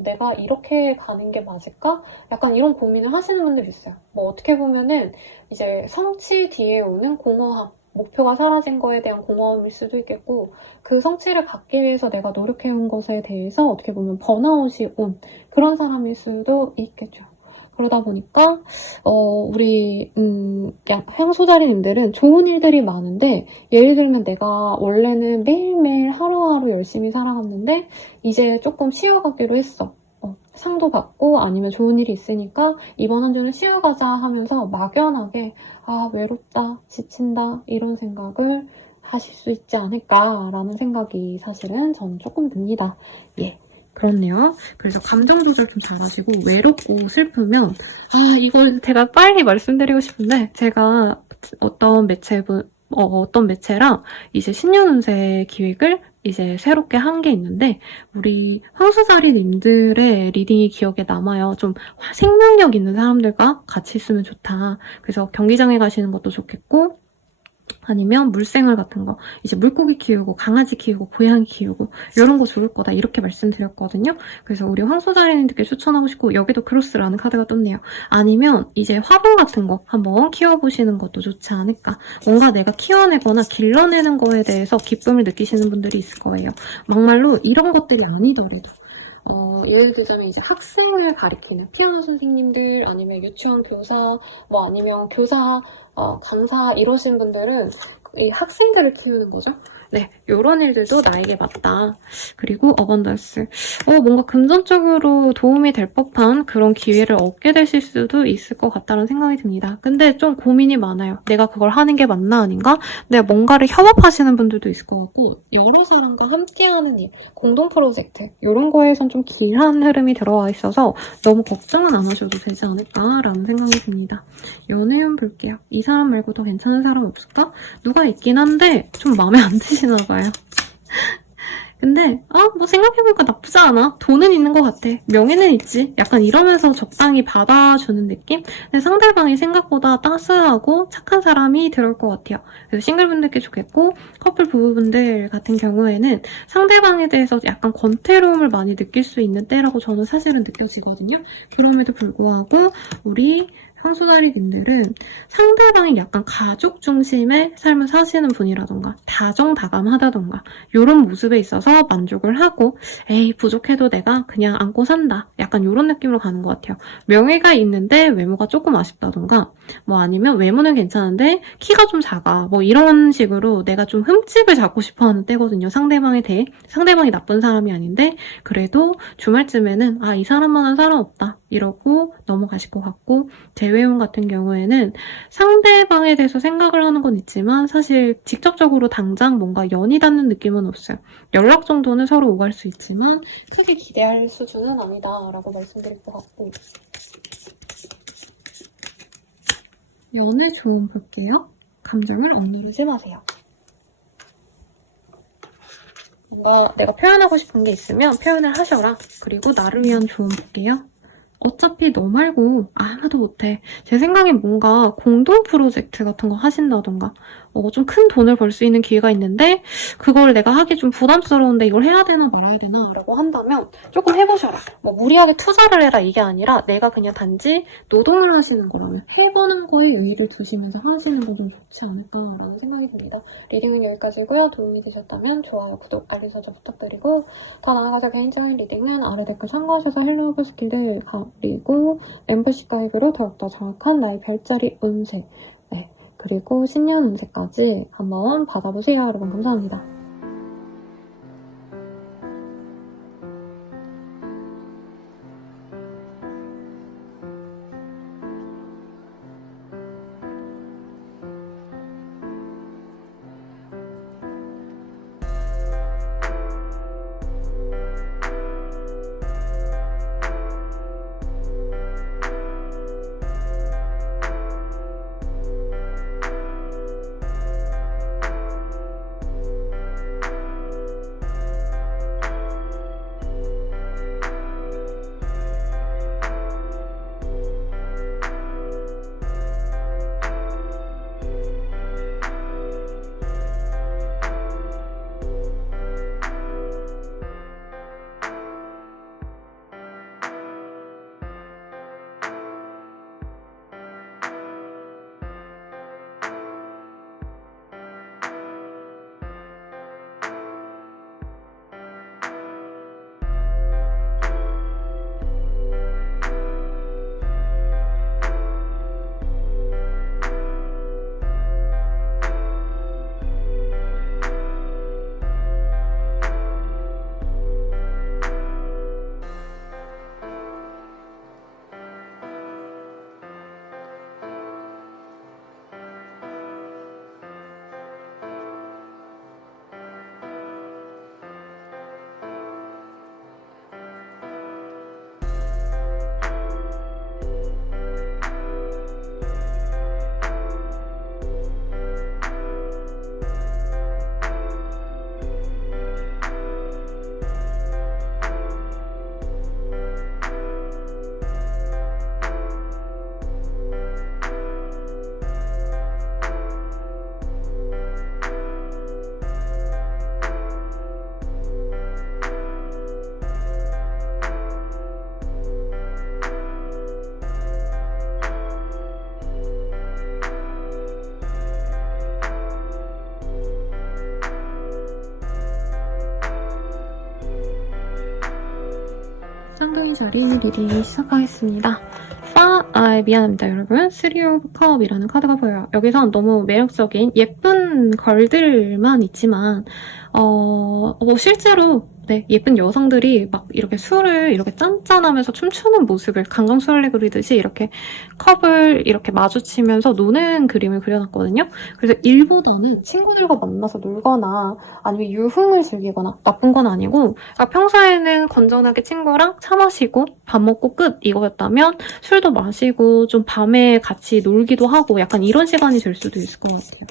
내가 이렇게 가는 게 맞을까? 약간 이런 고민을 하시는 분들이 있어요. 뭐 어떻게 보면은 이제 성취 뒤에 오는 공허함, 목표가 사라진 거에 대한 공허함일 수도 있겠고 그 성취를 갖기 위해서 내가 노력해온 것에 대해서 어떻게 보면 번아웃이 온 그런 사람일 수도 있겠죠. 그러다 보니까 우리 향소자리님들은 좋은 일들이 많은데 예를 들면 내가 원래는 매일매일 하루하루 열심히 살아갔는데 이제 조금 쉬어가기로 했어. 상도 받고 아니면 좋은 일이 있으니까 이번 한 주는 쉬어가자 하면서 막연하게 외롭다, 지친다 이런 생각을 하실 수 있지 않을까라는 생각이 사실은 저는 조금 듭니다. 예. 그렇네요. 그래서 감정 조절 좀 잘하시고 외롭고 슬프면 이걸 제가 빨리 말씀드리고 싶은데 제가 어떤 매체랑 이제 신년 운세 기획을 이제 새롭게 한 게 있는데 우리 황소자리님들의 리딩이 기억에 남아요. 좀 생명력 있는 사람들과 같이 있으면 좋다. 그래서 경기장에 가시는 것도 좋겠고 아니면 물생활 같은 거 이제 물고기 키우고 강아지 키우고 고양이 키우고 이런 거 좋을 거다 이렇게 말씀드렸거든요. 그래서 우리 황소자리님들께 추천하고 싶고 여기도 크로스라는 카드가 떴네요. 아니면 이제 화분 같은 거 한번 키워보시는 것도 좋지 않을까. 뭔가 내가 키워내거나 길러내는 거에 대해서 기쁨을 느끼시는 분들이 있을 거예요. 막말로 이런 것들이 아니더라도 예를 들자면 이제 학생을 가리키는 피아노 선생님들 아니면 유치원 교사 뭐 아니면 교사 강사 이러신 분들은 이 학생들을 키우는 거죠. 네, 이런 일들도 나에게 맞다. 그리고 어번던스. 뭔가 금전적으로 도움이 될 법한 그런 기회를 얻게 되실 수도 있을 것 같다는 생각이 듭니다. 근데 좀 고민이 많아요. 내가 그걸 하는 게 맞나 아닌가? 내가 뭔가를 협업하시는 분들도 있을 것 같고 여러 사람과 함께하는 일, 공동 프로젝트 이런 거에선 좀 길한 흐름이 들어와 있어서 너무 걱정은 안 하셔도 되지 않을까라는 생각이 듭니다. 연애운 볼게요. 이 사람 말고 더 괜찮은 사람 없을까? 누가 있긴 한데 좀 마음에 안 드시나 봐요. 근데 뭐 생각해보니까 나쁘지 않아. 돈은 있는 것 같아. 명예는 있지. 약간 이러면서 적당히 받아주는 느낌? 근데 상대방이 생각보다 따스하고 착한 사람이 들어올 것 같아요. 그래서 싱글분들께 좋겠고 커플 부부분들 같은 경우에는 상대방에 대해서 약간 권태로움을 많이 느낄 수 있는 때라고 저는 사실은 느껴지거든요. 그럼에도 불구하고 우리 황소자리님들은 상대방이 약간 가족 중심의 삶을 사시는 분이라던가 다정다감하다던가 이런 모습에 있어서 만족을 하고 에이 부족해도 내가 그냥 안고 산다 약간 이런 느낌으로 가는 것 같아요. 명예가 있는데 외모가 조금 아쉽다던가 뭐 아니면 외모는 괜찮은데 키가 좀 작아 뭐 이런 식으로 내가 좀 흠집을 잡고 싶어하는 때거든요. 상대방에 대해 상대방이 나쁜 사람이 아닌데 그래도 주말쯤에는 이 사람만한 사람 없다 이러고 넘어가실 것 같고 제 내외운 같은 경우에는 상대방에 대해서 생각을 하는 건 있지만 사실 직접적으로 당장 뭔가 연이 닿는 느낌은 없어요. 연락 정도는 서로 오갈 수 있지만 크게 기대할 수준은 아니다라고 말씀드릴 것 같고, 연애 조언 볼게요. 감정을 억누르지 마세요. 뭔가 내가 표현하고 싶은 게 있으면 표현을 하셔라. 그리고 나를 위한 조언 볼게요. 어차피 너 말고 아무도 못해. 제 생각엔 뭔가 공동 프로젝트 같은 거 하신다던가 좀 큰 돈을 벌 수 있는 기회가 있는데 그걸 내가 하기 좀 부담스러운데 이걸 해야 되나 말아야 되나 라고 한다면 조금 해보셔라. 뭐 무리하게 투자를 해라 이게 아니라 내가 그냥 단지 노동을 하시는 거라면 해보는 거에 의의를 두시면서 하시는 건 좀 좋지 않을까라는 생각이 듭니다. 리딩은 여기까지고요. 도움이 되셨다면 좋아요, 구독, 알림 설정 부탁드리고 더 나아가서 개인적인 리딩은 아래 댓글 참고하셔서 헬로우브 스킬들 그리고 멤버십 가입으로 더욱더 정확한 나의 별자리 운세 그리고 신년 운세까지 한번 받아보세요. 여러분 감사합니다. 쌍둥이 자리 리딩 시작하겠습니다. 미안합니다 여러분. 3 of Cup이라는 카드가 보여요. 여기선 너무 매력적인 예쁜 걸들만 있지만 실제로 예쁜 여성들이 막 이렇게 술을 이렇게 짠짠하면서 춤추는 모습을 강강술래 그리듯이 이렇게 컵을 이렇게 마주치면서 노는 그림을 그려놨거든요. 그래서 일보다는 친구들과 만나서 놀거나 아니면 유흥을 즐기거나 나쁜 건 아니고 평소에는 건전하게 친구랑 차 마시고 밥 먹고 끝 이거였다면 술도 마시고 좀 밤에 같이 놀기도 하고 약간 이런 시간이 될 수도 있을 것 같아요.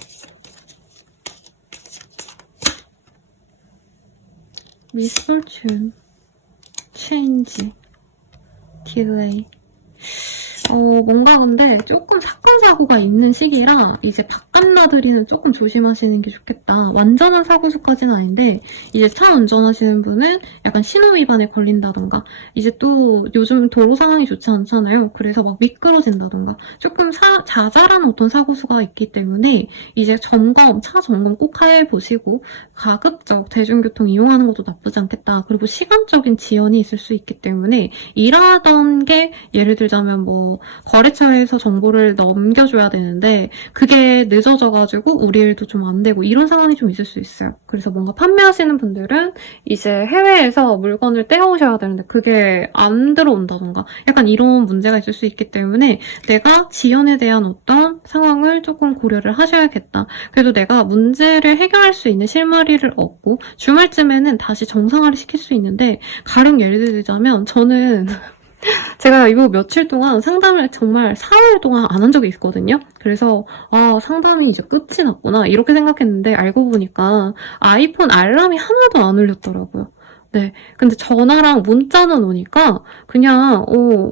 misfortune, change, delay. 뭔가 근데 조금 사건 사고가 있는 시기라 이제 바깥 나들이는 조금 조심하시는 게 좋겠다. 완전한 사고수까지는 아닌데 이제 차 운전하시는 분은 약간 신호 위반에 걸린다던가 이제 또 요즘 도로 상황이 좋지 않잖아요. 그래서 막 미끄러진다던가 조금 자잘한 어떤 사고수가 있기 때문에 이제 차 점검 꼭 해보시고 가급적 대중교통 이용하는 것도 나쁘지 않겠다. 그리고 시간적인 지연이 있을 수 있기 때문에 일하던 게 예를 들자면 뭐 거래처에서 정보를 넘겨줘야 되는데 그게 늦어져가지고 우리 일도 좀 안 되고 이런 상황이 좀 있을 수 있어요. 그래서 뭔가 판매하시는 분들은 이제 해외에서 물건을 떼어오셔야 되는데 그게 안 들어온다던가 약간 이런 문제가 있을 수 있기 때문에 내가 지연에 대한 어떤 상황을 조금 고려를 하셔야겠다. 그래도 내가 문제를 해결할 수 있는 실마리를 얻고 주말쯤에는 다시 정상화를 시킬 수 있는데 가령 예를 들자면 저는 제가 이거 며칠 동안 상담을 정말 4일 동안 안 한 적이 있거든요. 그래서 상담이 이제 끝이 났구나 이렇게 생각했는데 알고 보니까 아이폰 알람이 하나도 안 울렸더라고요. 네. 근데 전화랑 문자는 오니까 그냥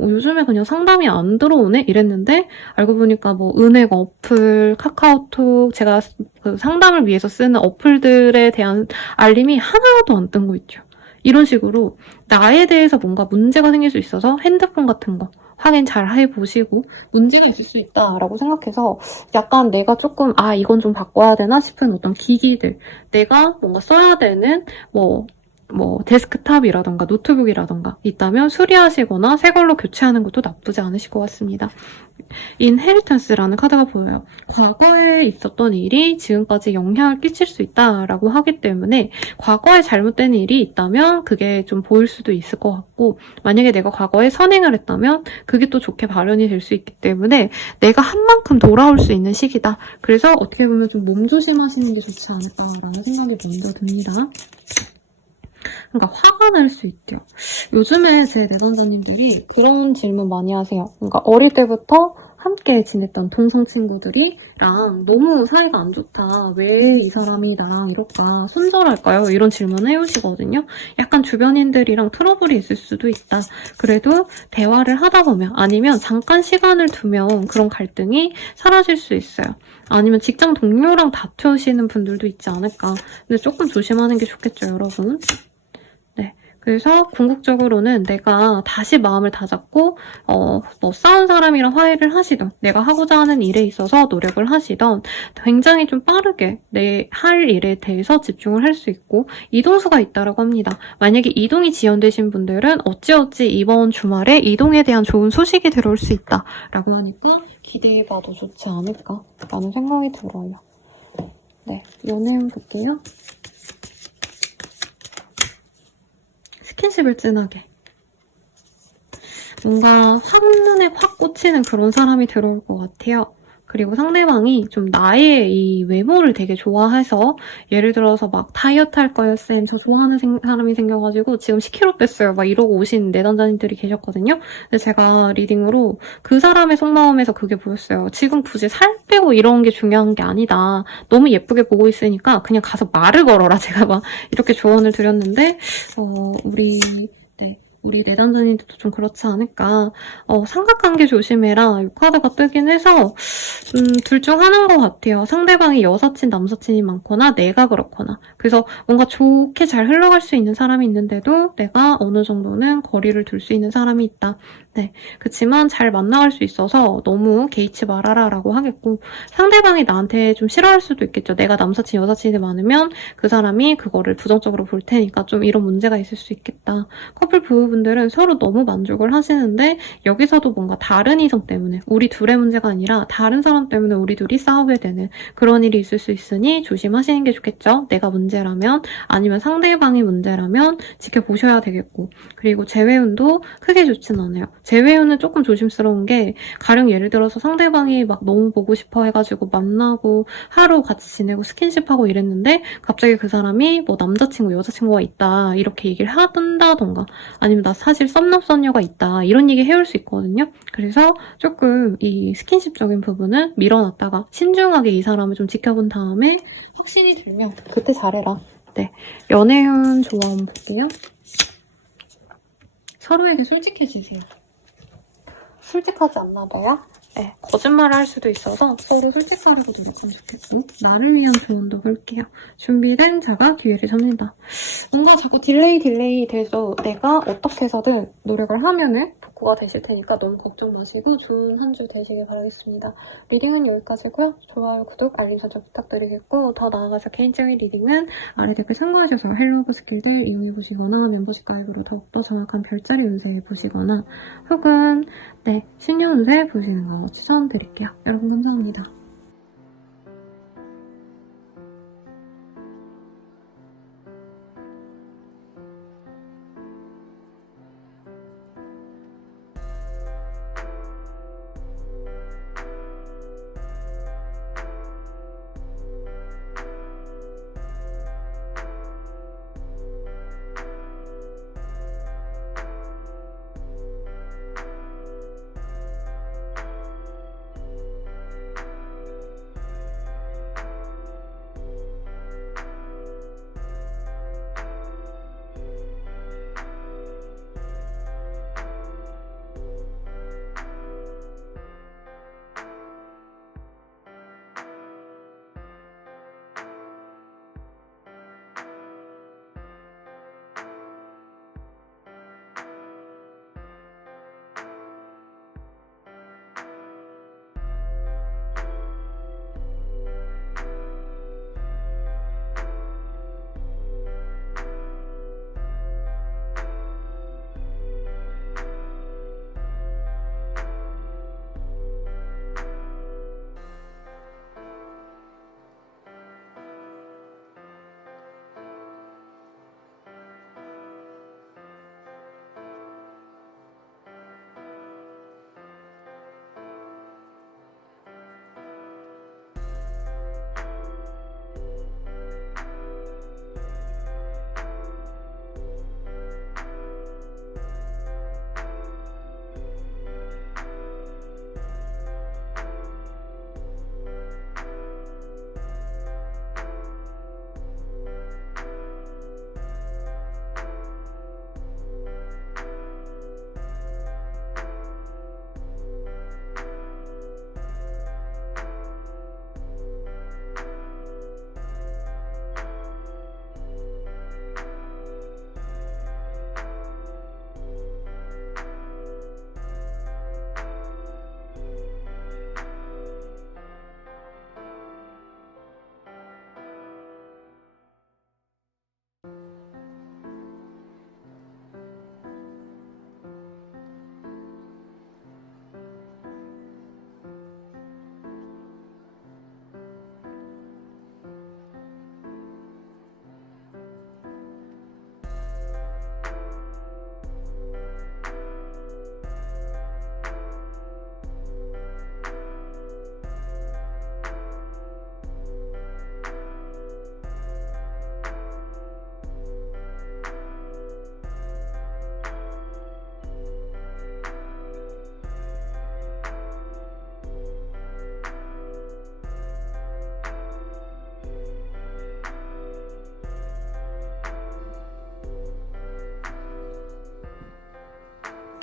요즘에 그냥 상담이 안 들어오네 이랬는데 알고 보니까 뭐 은행 어플, 카카오톡 제가 그 상담을 위해서 쓰는 어플들에 대한 알림이 하나도 안 뜬 거 있죠. 이런 식으로 나에 대해서 뭔가 문제가 생길 수 있어서 핸드폰 같은 거 확인 잘 해보시고 문제가 있을 수 있다라고 생각해서 약간 내가 조금 이건 좀 바꿔야 되나 싶은 어떤 기기들 내가 뭔가 써야 되는 뭐 데스크탑이라던가 노트북이라던가 있다면 수리하시거나 새 걸로 교체하는 것도 나쁘지 않으실 것 같습니다. 인헤리턴스라는 카드가 보여요. 과거에 있었던 일이 지금까지 영향을 끼칠 수 있다라고 하기 때문에 과거에 잘못된 일이 있다면 그게 좀 보일 수도 있을 것 같고 만약에 내가 과거에 선행을 했다면 그게 또 좋게 발현이 될 수 있기 때문에 내가 한 만큼 돌아올 수 있는 시기다. 그래서 어떻게 보면 좀 몸조심하시는 게 좋지 않을까라는 생각이 먼저 듭니다. 그러니까 화가 날 수 있대요. 요즘에 제 내담자님들이 그런 질문 많이 하세요. 그러니까 어릴 때부터 함께 지냈던 동성 친구들이랑 너무 사이가 안 좋다. 왜 이 사람이 나랑 이럴까? 손절할까요? 이런 질문을 해오시거든요. 약간 주변인들이랑 트러블이 있을 수도 있다. 그래도 대화를 하다 보면 아니면 잠깐 시간을 두면 그런 갈등이 사라질 수 있어요. 아니면 직장 동료랑 다투시는 분들도 있지 않을까. 근데 조금 조심하는 게 좋겠죠, 여러분. 그래서 궁극적으로는 내가 다시 마음을 다잡고 싸운 사람이랑 화해를 하시던 내가 하고자 하는 일에 있어서 노력을 하시던 굉장히 좀 빠르게 내 할 일에 대해서 집중을 할 수 있고 이동수가 있다라고 합니다. 만약에 이동이 지연되신 분들은 어찌어찌 이번 주말에 이동에 대한 좋은 소식이 들어올 수 있다라고 하니까 기대해봐도 좋지 않을까라는 생각이 들어요. 네, 연애운 볼게요. 스킨십을 진하게. 뭔가 한눈에 확 꽂히는 그런 사람이 들어올 것 같아요. 그리고 상대방이 좀 나의 이 외모를 되게 좋아해서 예를 들어서 막 다이어트 할 거예요 쌤. 저 좋아하는 사람이 생겨가지고 지금 10kg 뺐어요. 막 이러고 오신 내담자님들이 계셨거든요. 근데 제가 리딩으로 그 사람의 속마음에서 그게 보였어요. 지금 굳이 살 빼고 이런 게 중요한 게 아니다. 너무 예쁘게 보고 있으니까 그냥 가서 말을 걸어라. 제가 막 이렇게 조언을 드렸는데 우리 내담자님들도 좀 그렇지 않을까. 삼각관계 조심해라. 이 카드가 뜨긴 해서 둘 중 하나인 것 같아요. 상대방이 여사친, 남사친이 많거나 내가 그렇거나. 그래서 뭔가 좋게 잘 흘러갈 수 있는 사람이 있는데도 내가 어느 정도는 거리를 둘 수 있는 사람이 있다. 네, 그치만 잘 만나갈 수 있어서 너무 개의치 말아라 라고 하겠고 상대방이 나한테 좀 싫어할 수도 있겠죠. 내가 남사친, 여사친이 많으면 그 사람이 그거를 부정적으로 볼 테니까 좀 이런 문제가 있을 수 있겠다. 커플 부부분들은 서로 너무 만족을 하시는데 여기서도 뭔가 다른 이성 때문에 우리 둘의 문제가 아니라 다른 사람 때문에 우리 둘이 싸우게 되는 그런 일이 있을 수 있으니 조심하시는 게 좋겠죠. 내가 문제라면 아니면 상대방이 문제라면 지켜보셔야 되겠고 그리고 재회운도 크게 좋진 않아요. 재회운은 조금 조심스러운 게 가령 예를 들어서 상대방이 막 너무 보고 싶어 해가지고 만나고 하루 같이 지내고 스킨십하고 이랬는데 갑자기 그 사람이 뭐 남자친구 여자친구가 있다 이렇게 얘기를 한다던가 아니면 나 사실 썸남썸녀가 있다 이런 얘기 해올 수 있거든요. 그래서 조금 이 스킨십적인 부분은 밀어놨다가 신중하게 이 사람을 좀 지켜본 다음에 확신이 들면 그때 잘해라. 네, 연애운 조화 한번 볼게요. 서로에게 솔직해지세요. 솔직하지 않나 봐요? 네, 거짓말을 할 수도 있어서 서로 솔직하려고 노력하면 좋겠고 나를 위한 조언도 볼게요. 준비된 자가 기회를 잡는다. 뭔가 자꾸 딜레이 돼서 내가 어떻게 해서든 노력을 하면은 복구가 되실 테니까 너무 걱정 마시고 좋은 한 주 되시길 바라겠습니다. 리딩은 여기까지고요. 좋아요, 구독, 알림 설정 부탁드리겠고 더 나아가서 개인적인 리딩은 아래 댓글 참고하셔서 헬로우브 스킬들 이용해보시거나 멤버십 가입으로 더욱더 정확한 별자리 운세 보시거나 혹은 신년 운세 보시는 거 추천드릴게요. 여러분 감사합니다.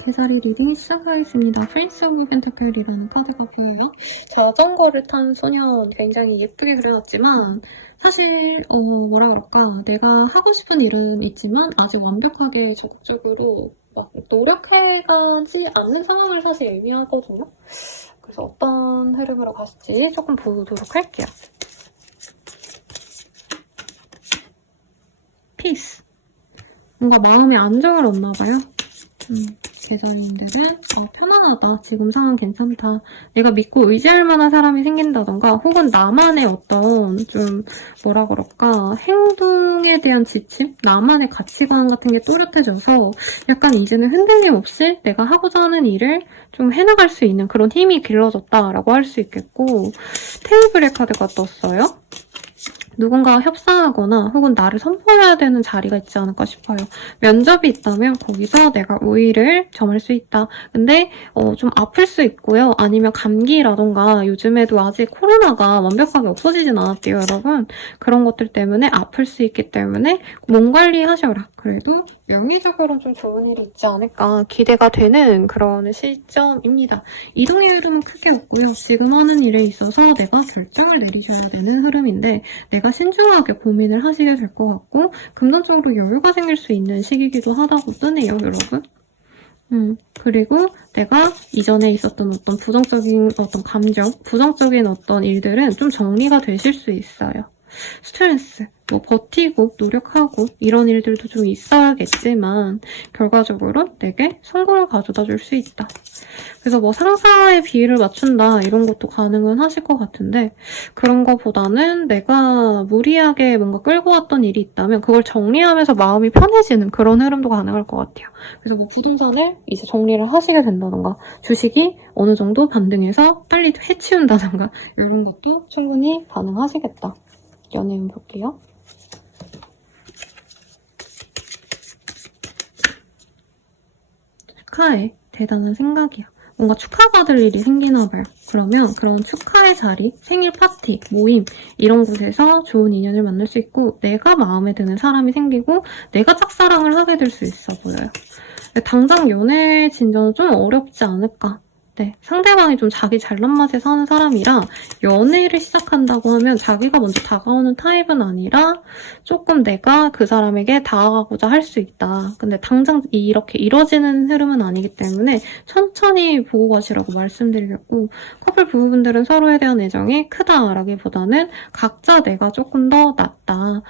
개사리 리딩 시작하겠습니다. 프린스 오브 펜타클이라는 카드가 보여요. 자전거를 탄 소년 굉장히 예쁘게 그려놨지만 사실 뭐라 그럴까 내가 하고 싶은 일은 있지만 아직 완벽하게 적극적으로 막 노력해가지 않는 상황을 사실 의미하거든요. 그래서 어떤 흐름으로 가실지 조금 보도록 할게요. 피스. 뭔가 마음의 안정을 얻나봐요. 개사님들은 편안하다. 지금 상황 괜찮다. 내가 믿고 의지할 만한 사람이 생긴다던가 혹은 나만의 어떤 좀 뭐라 그럴까 행동에 대한 지침? 나만의 가치관 같은 게 또렷해져서 약간 이제는 흔들림 없이 내가 하고자 하는 일을 좀 해나갈 수 있는 그런 힘이 길러졌다라고 할 수 있겠고 테이블의 카드가 떴어요. 누군가와 협상하거나 혹은 나를 선보여야 되는 자리가 있지 않을까 싶어요. 면접이 있다면 거기서 내가 우위를 점할 수 있다. 근데 좀 아플 수 있고요. 아니면 감기라던가 요즘에도 아직 코로나가 완벽하게 없어지진 않았대요, 여러분. 그런 것들 때문에 아플 수 있기 때문에 몸 관리하셔라. 그래도 명리적으로 좀 좋은 일이 있지 않을까 기대가 되는 그런 시점입니다. 이동의 흐름은 크게 없고요. 지금 하는 일에 있어서 내가 결정을 내리셔야 되는 흐름인데 내가 신중하게 고민을 하시게 될 것 같고 금전적으로 여유가 생길 수 있는 시기이기도 하다고 뜨네요, 여러분. 그리고 내가 이전에 있었던 어떤 부정적인 어떤 감정, 부정적인 어떤 일들은 좀 정리가 되실 수 있어요. 스트레스, 뭐 버티고 노력하고 이런 일들도 좀 있어야겠지만 결과적으로 내게 성공을 가져다 줄 수 있다. 그래서 뭐 상사의 비위를 맞춘다 이런 것도 가능은 하실 것 같은데 그런 거보다는 내가 무리하게 뭔가 끌고 왔던 일이 있다면 그걸 정리하면서 마음이 편해지는 그런 흐름도 가능할 것 같아요. 그래서 뭐 부동산을 이제 정리를 하시게 된다던가 주식이 어느 정도 반등해서 빨리 해치운다던가 이런 것도 충분히 가능하시겠다. 연애운 볼게요. 축하해. 대단한 생각이야. 뭔가 축하받을 일이 생기나 봐요. 그러면 그런 축하의 자리, 생일 파티, 모임 이런 곳에서 좋은 인연을 만날 수 있고 내가 마음에 드는 사람이 생기고 내가 짝사랑을 하게 될 수 있어 보여요. 당장 연애 진전은 좀 어렵지 않을까. 네, 상대방이 좀 자기 잘난 맛에 사는 사람이라 연애를 시작한다고 하면 자기가 먼저 다가오는 타입은 아니라 조금 내가 그 사람에게 다가가고자 할 수 있다. 근데 당장 이렇게 이뤄지는 흐름은 아니기 때문에 천천히 보고 가시라고 말씀드리겠고 커플 부부분들은 서로에 대한 애정이 크다라기보다는 각자 내가 조금 더 낫다.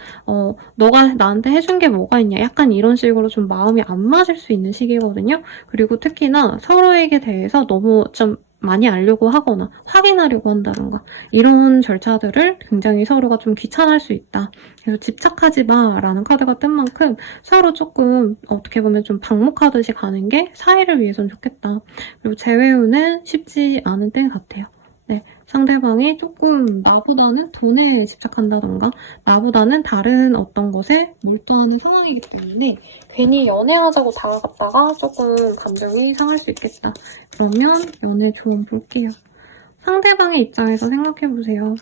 너가 나한테 해준 게 뭐가 있냐. 약간 이런 식으로 좀 마음이 안 맞을 수 있는 시기거든요. 그리고 특히나 서로에게 대해서 너무 좀 많이 알려고 하거나 확인하려고 한다던가 이런 절차들을 굉장히 서로가 좀 귀찮아할 수 있다. 그래서 집착하지 마라는 카드가 뜬 만큼 서로 조금 어떻게 보면 좀 방목하듯이 가는 게 사이를 위해선 좋겠다. 그리고 재회우는 쉽지 않은 때 같아요. 네, 상대방이 조금 나보다는 돈에 집착한다던가 나보다는 다른 어떤 것에 몰두하는 상황이기 때문에 괜히 연애하자고 다가갔다가 조금 감정이 상할 수 있겠다. 그러면 연애 조언 볼게요. 상대방의 입장에서 생각해보세요.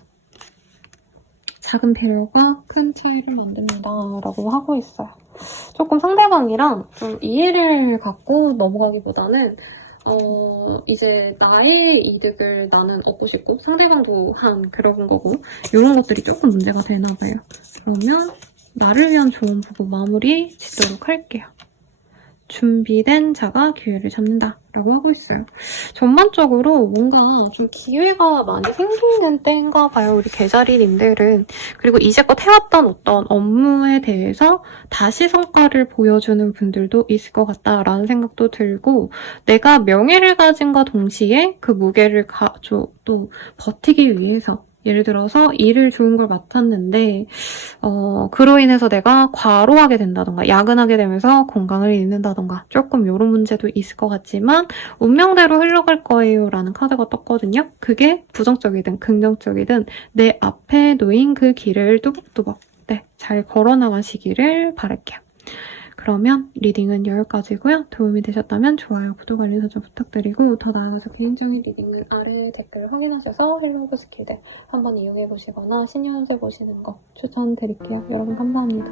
작은 배려가 큰 차이를 만듭니다. 라고 하고 있어요. 조금 상대방이랑 좀 이해를 갖고 넘어가기보다는 이제 나의 이득을 나는 얻고 싶고 상대방도 한 그런 거고 이런 것들이 조금 문제가 되나 봐요. 그러면 나를 위한 조언 보고 마무리 짓도록 할게요. 준비된 자가 기회를 잡는다 라고 하고 있어요. 전반적으로 뭔가 좀 기회가 많이 생기는 때인가 봐요. 우리 계좌일인들은. 그리고 이제껏 해왔던 어떤 업무에 대해서 다시 성과를 보여주는 분들도 있을 것 같다라는 생각도 들고 내가 명예를 가진과 동시에 그 무게를 또 버티기 위해서 예를 들어서 일을 좋은 걸 맡았는데 그로 인해서 내가 과로하게 된다던가 야근하게 되면서 건강을 잃는다던가 조금 이런 문제도 있을 것 같지만 운명대로 흘러갈 거예요 라는 카드가 떴거든요. 그게 부정적이든 긍정적이든 내 앞에 놓인 그 길을 뚜벅뚜벅 잘 걸어나가시기를 바랄게요. 그러면 리딩은 여기까지고요. 도움이 되셨다면 좋아요, 구독, 알림 설정 부탁드리고 더 나아가서 개인적인 리딩을 아래 댓글 확인하셔서 헬로우 스킬들 한번 이용해보시거나 신유연세 보시는 거 추천드릴게요. 여러분 감사합니다.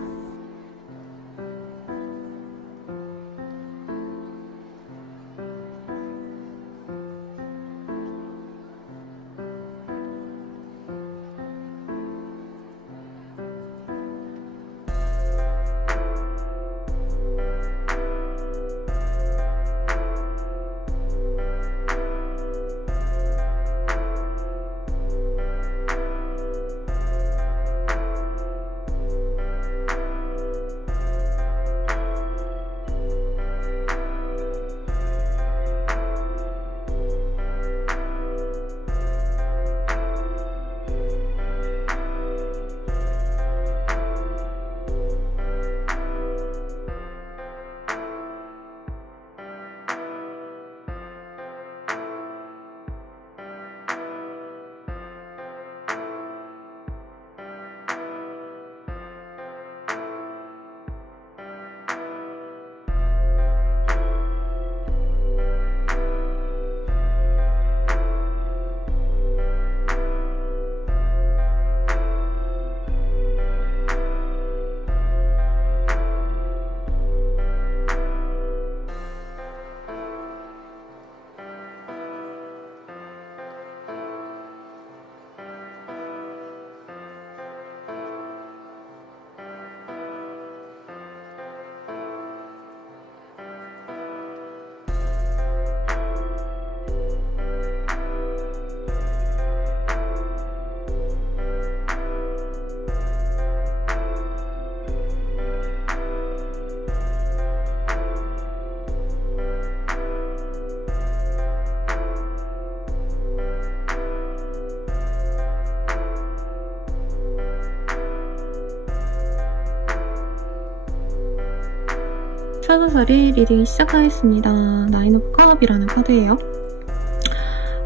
사사사리 리딩 시작하겠습니다. 나인 오브 컵이라는 카드예요.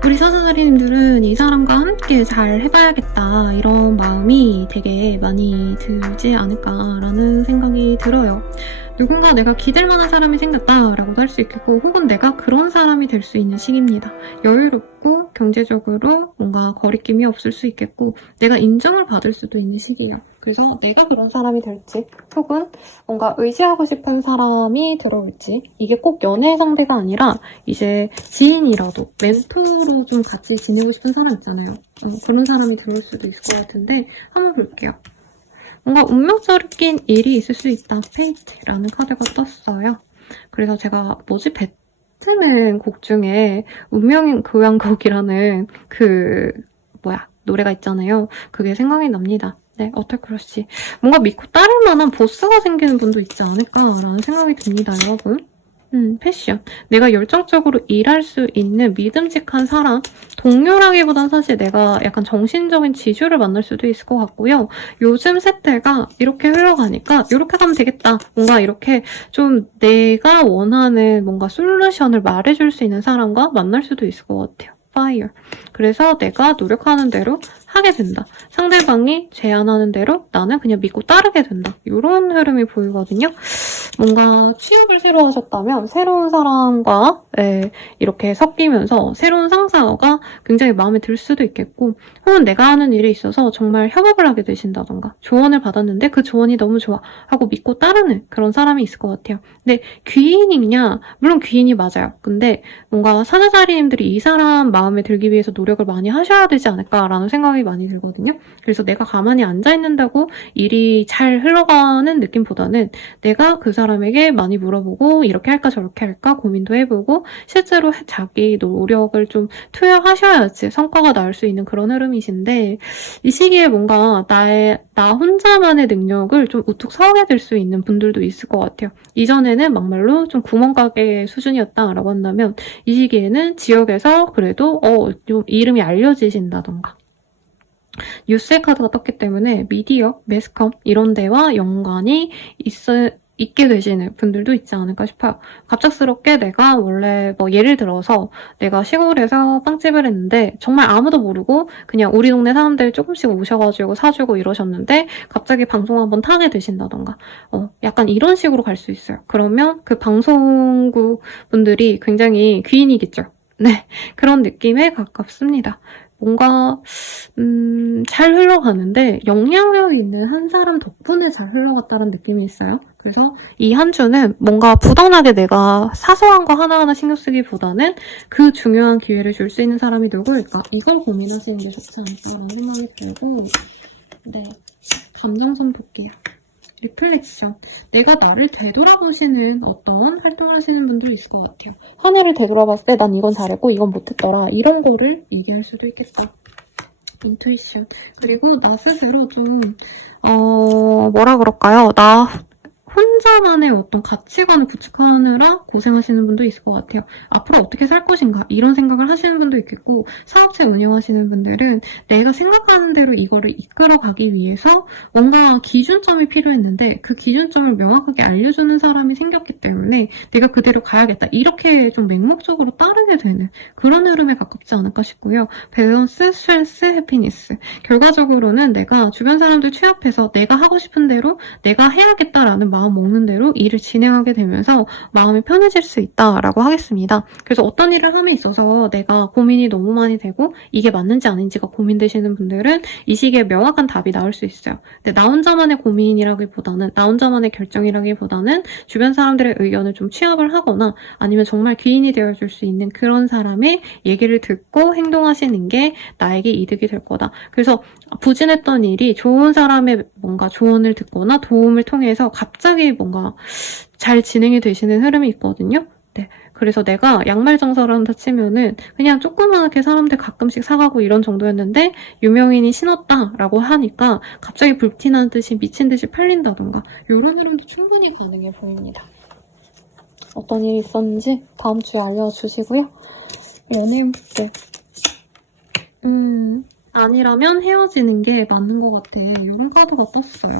우리 사사사리님들은 이 사람과 함께 잘 해봐야겠다 이런 마음이 되게 많이 들지 않을까라는 생각이 들어요. 누군가 내가 기댈 만한 사람이 생겼다라고도 할 수 있겠고 혹은 내가 그런 사람이 될 수 있는 시기입니다. 여유롭고 경제적으로 뭔가 거리낌이 없을 수 있겠고 내가 인정을 받을 수도 있는 시기예요. 그래서 내가 그런 사람이 될지 혹은 뭔가 의지하고 싶은 사람이 들어올지 이게 꼭 연애 상대가 아니라 이제 지인이라도 멘토로 좀 같이 지내고 싶은 사람 있잖아요. 그런 사람이 들어올 수도 있을 것 같은데 한번 볼게요. 뭔가 운명적인 일이 있을 수 있다. 페이트라는 카드가 떴어요. 그래서 제가 배트맨 곡 중에 운명의 교향곡이라는 노래가 있잖아요. 그게 생각이 납니다. 네, 어털크러쉬. 뭔가 믿고 따를 만한 보스가 생기는 분도 있지 않을까라는 생각이 듭니다, 여러분. 패션. 내가 열정적으로 일할 수 있는 믿음직한 사람, 동료라기보단 사실 내가 약간 정신적인 지주를 만날 수도 있을 것 같고요. 요즘 세대가 이렇게 흘러가니까 이렇게 가면 되겠다. 뭔가 이렇게 좀 내가 원하는 뭔가 솔루션을 말해줄 수 있는 사람과 만날 수도 있을 것 같아요. 파이어. 그래서 내가 노력하는 대로 하게 된다. 상대방이 제안하는 대로 나는 그냥 믿고 따르게 된다. 이런 흐름이 보이거든요. 뭔가 취업을 새로 하셨다면 새로운 사람과 이렇게 섞이면서 새로운 상사가 굉장히 마음에 들 수도 있겠고 혹은 내가 하는 일에 있어서 정말 협업을 하게 되신다던가 조언을 받았는데 그 조언이 너무 좋아 하고 믿고 따르는 그런 사람이 있을 것 같아요. 근데 귀인이냐? 물론 귀인이 맞아요. 근데 뭔가 사자자리님들이 이 사람 마음에 들기 위해서 노력을 많이 하셔야 되지 않을까라는 생각이 많이 들거든요. 그래서 내가 가만히 앉아있는다고 일이 잘 흘러가는 느낌보다는 내가 그 사람에게 많이 물어보고 이렇게 할까 저렇게 할까 고민도 해보고 실제로 자기 노력을 좀 투여하셔야지 성과가 나올 수 있는 그런 흐름이신데 이 시기에 뭔가 나 혼자만의 능력을 좀 우뚝 서게 될 수 있는 분들도 있을 것 같아요. 이전에는 막말로 좀 구멍가게 수준이었다라고 한다면 이 시기에는 지역에서 그래도 좀 이름이 알려지신다던가 뉴스의 카드가 떴기 때문에 미디어, 매스컴 이런 데와 연관이 있게 되시는 분들도 있지 않을까 싶어요. 갑작스럽게 내가 원래 예를 들어서 내가 시골에서 빵집을 했는데 정말 아무도 모르고 그냥 우리 동네 사람들 조금씩 오셔가지고 사주고 이러셨는데 갑자기 방송 한번 타게 되신다던가 약간 이런 식으로 갈 수 있어요. 그러면 그 방송국 분들이 굉장히 귀인이겠죠. 네, 그런 느낌에 가깝습니다. 뭔가 잘 흘러가는데 영향력 있는 한 사람 덕분에 잘 흘러갔다는 느낌이 있어요. 그래서 이 한 주는 뭔가 부당하게 내가 사소한 거 하나하나 신경 쓰기보다는 그 중요한 기회를 줄 수 있는 사람이 누구일까? 이걸 고민하시는 게 좋지 않을까라는 생각이 들고 네, 감정선 볼게요. 리플렉션. 내가 나를 되돌아보시는 어떤 활동을 하시는 분들이 있을 것 같아요. 한 해를 되돌아봤을 때 난 이건 잘했고 이건 못했더라. 이런 거를 얘기할 수도 있겠다. 인투이션. 그리고 나 스스로 좀 뭐라 그럴까요? 나 혼자만의 어떤 가치관을 구축하느라 고생하시는 분도 있을 것 같아요. 앞으로 어떻게 살 것인가 이런 생각을 하시는 분도 있겠고 사업체 운영하시는 분들은 내가 생각하는 대로 이거를 이끌어가기 위해서 뭔가 기준점이 필요했는데 그 기준점을 명확하게 알려주는 사람이 생겼기 때문에 내가 그대로 가야겠다. 이렇게 좀 맹목적으로 따르게 되는 그런 흐름에 가깝지 않을까 싶고요. 밸런스, 스트레스, 해피니스. 결과적으로는 내가 주변 사람들 취합해서 내가 하고 싶은 대로 내가 해야겠다라는 마음 먹는 대로 일을 진행하게 되면서 마음이 편해질 수 있다라고 하겠습니다. 그래서 어떤 일을 함에 있어서 내가 고민이 너무 많이 되고 이게 맞는지 아닌지가 고민되시는 분들은 이 시기에 명확한 답이 나올 수 있어요. 근데 나 혼자만의 고민이라기보다는 나 혼자만의 결정이라기보다는 주변 사람들의 의견을 좀 취합을 하거나 아니면 정말 귀인이 되어줄 수 있는 그런 사람의 얘기를 듣고 행동하시는 게 나에게 이득이 될 거다. 그래서 부진했던 일이 좋은 사람의 뭔가 조언을 듣거나 도움을 통해서 갑자기 뭔가 잘 진행이 되시는 흐름이 있거든요. 네. 그래서 내가 양말 장사를 한다 치면은 그냥 조그맣게 사람들 가끔씩 사가고 이런 정도였는데 유명인이 신었다라고 하니까 갑자기 불티나는 듯이 미친 듯이 팔린다던가 이런 흐름도 충분히 가능해 보입니다. 어떤 일이 있었는지 다음 주에 알려주시고요. 연예인분들 아니라면 헤어지는 게 맞는 것 같아. 이런 카드가 떴어요.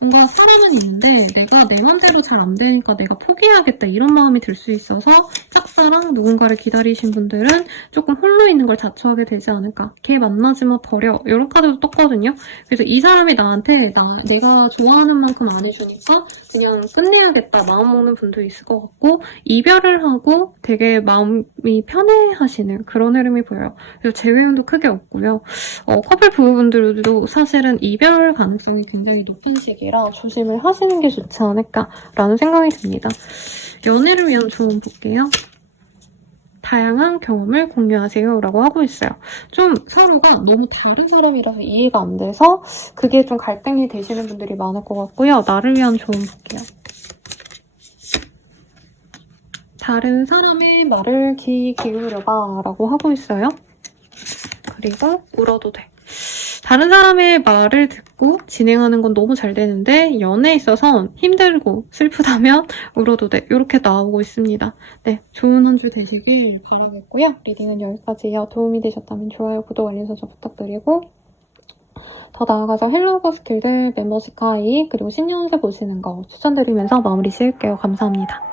뭔가 사람은 있는데 내가 내 맘대로 잘 안 되니까 내가 포기해야겠다 이런 마음이 들 수 있어서 짝사랑 누군가를 기다리신 분들은 조금 홀로 있는 걸 자초하게 되지 않을까. 걔 만나지 마 버려. 이런 카드도 떴거든요. 그래서 이 사람이 나한테 내가 좋아하는 만큼 안 해주니까 그냥 끝내야겠다 마음 먹는 분도 있을 것 같고 이별을 하고 되게 마음이 편해하시는 그런 흐름이 보여요. 그래서 재회운도 크게 없고요. 커플 부부분들도 사실은 이별 가능성이 굉장히 높은 시기라 조심을 하시는 게 좋지 않을까라는 생각이 듭니다. 연애를 위한 조언 볼게요. 다양한 경험을 공유하세요 라고 하고 있어요. 좀 서로가 너무 다른 사람이라서 이해가 안 돼서 그게 좀 갈등이 되시는 분들이 많을 것 같고요. 나를 위한 조언 볼게요. 다른 사람의 말을 귀 기울여봐 라고 하고 있어요. 그리고 울어도 돼. 다른 사람의 말을 듣고 진행하는 건 너무 잘 되는데 연애에 있어선 힘들고 슬프다면 울어도 돼. 이렇게 나오고 있습니다. 네, 좋은 한 주 되시길 바라겠고요. 리딩은 여기까지예요. 도움이 되셨다면 좋아요, 구독, 알림 설정 부탁드리고 더 나아가서 헬로우 스킬들 멤버십 가입 그리고 신년세 보시는 거 추천드리면서 마무리 지을게요. 감사합니다.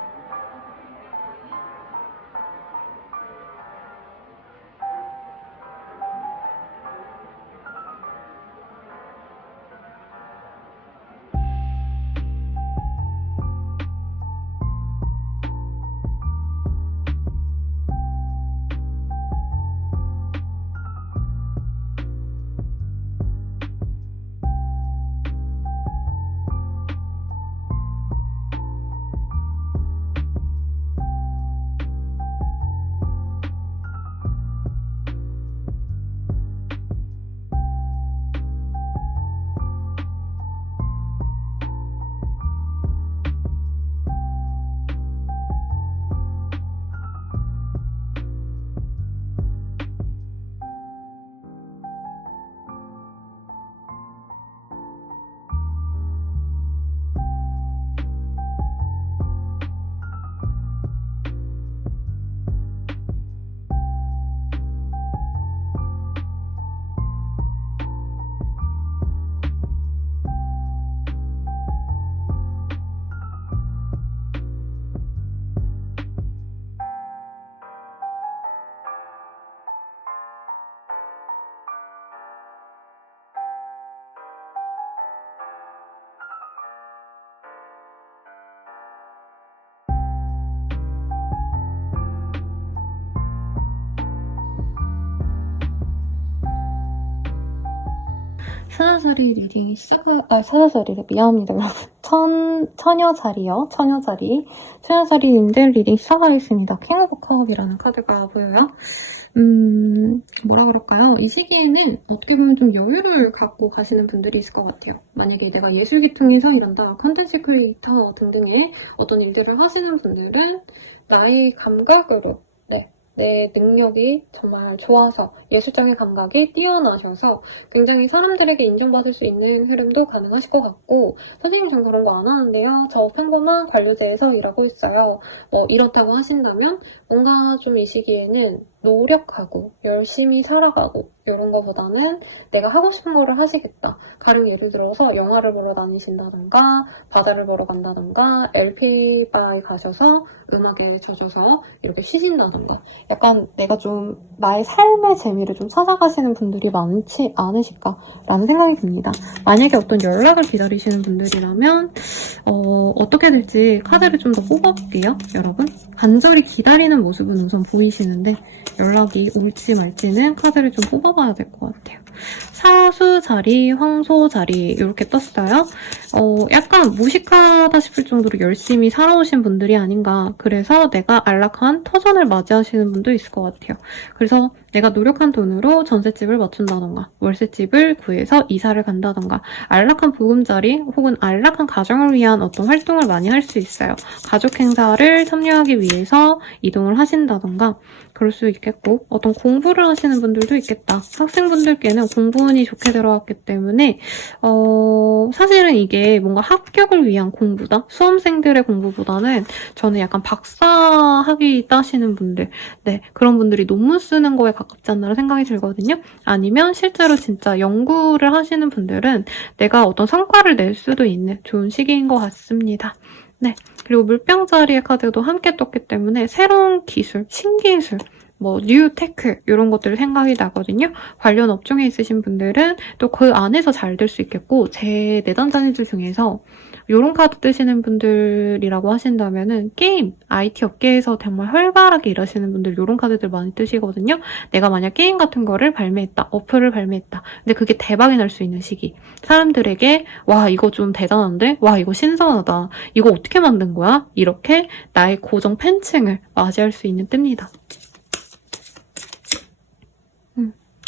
사자자리 리딩이 사자자리래. 미안합니다, 여러분. 처녀자리요. 처녀자리님들 리딩 시작하겠습니다. 킹 오브 컵이라는 카드가 보여요. 뭐라 그럴까요? 이 시기에는 어떻게 보면 좀 여유를 갖고 가시는 분들이 있을 것 같아요. 만약에 내가 예술계통에서 일한다, 컨텐츠 크리에이터 등등의 어떤 일들을 하시는 분들은 나의 감각으로 내 능력이 정말 좋아서 예술적인 감각이 뛰어나셔서 굉장히 사람들에게 인정받을 수 있는 흐름도 가능하실 것 같고 선생님 전 그런 거 안 하는데요. 저 평범한 관료제에서 일하고 있어요. 이렇다고 하신다면 뭔가 좀 이 시기에는 노력하고 열심히 살아가고 이런 거보다는 내가 하고 싶은 거를 하시겠다. 가령 예를 들어서 영화를 보러 다니신다던가 바다를 보러 간다던가 LP바에 가셔서 음악에 젖어서 이렇게 쉬신다던가 약간 내가 좀 나의 삶의 재미를 좀 찾아가시는 분들이 많지 않으실까라는 생각이 듭니다. 만약에 어떤 연락을 기다리시는 분들이라면 어떻게 될지 카드를 좀 더 뽑아볼게요. 여러분 간절히 기다리는 모습은 우선 보이시는데 연락이 올지 말지는 카드를 좀 뽑아봐야 될 것 같아요. 사수 자리, 황소 자리 이렇게 떴어요. 약간 무식하다 싶을 정도로 열심히 살아오신 분들이 아닌가. 그래서 내가 안락한 터전을 맞이하시는 분도 있을 것 같아요. 그래서 내가 노력한 돈으로 전셋집을 맞춘다던가 월세집을 구해서 이사를 간다던가 안락한 보금자리 혹은 안락한 가정을 위한 어떤 활동을 많이 할 수 있어요. 가족 행사를 참여하기 위해서 이동을 하신다던가 그럴 수 있겠고 어떤 공부를 하시는 분들도 있겠다. 학생분들께는 공부운이 좋게 들어왔기 때문에 사실은 이게 뭔가 합격을 위한 공부다. 수험생들의 공부보다는 저는 약간 박사학위 따시는 분들 그런 분들이 논문 쓰는 거에 가깝지 않나라는 생각이 들거든요. 아니면 실제로 진짜 연구를 하시는 분들은 내가 어떤 성과를 낼 수도 있는 좋은 시기인 것 같습니다. 네, 그리고 물병자리의 카드도 함께 떴기 때문에 새로운 기술, 신기술, 뉴테크 이런 것들 생각이 나거든요. 관련 업종에 있으신 분들은 또 그 안에서 잘 될 수 있겠고 제 내담자님들 중에서 이런 카드 뜨시는 분들이라고 하신다면은 게임, IT 업계에서 정말 활발하게 일하시는 분들 이런 카드들 많이 뜨시거든요. 내가 만약 게임 같은 거를 발매했다, 어플을 발매했다. 근데 그게 대박이 날 수 있는 시기. 사람들에게 와 이거 좀 대단한데? 와 이거 신선하다. 이거 어떻게 만든 거야? 이렇게 나의 고정 팬층을 맞이할 수 있는 뜹니다.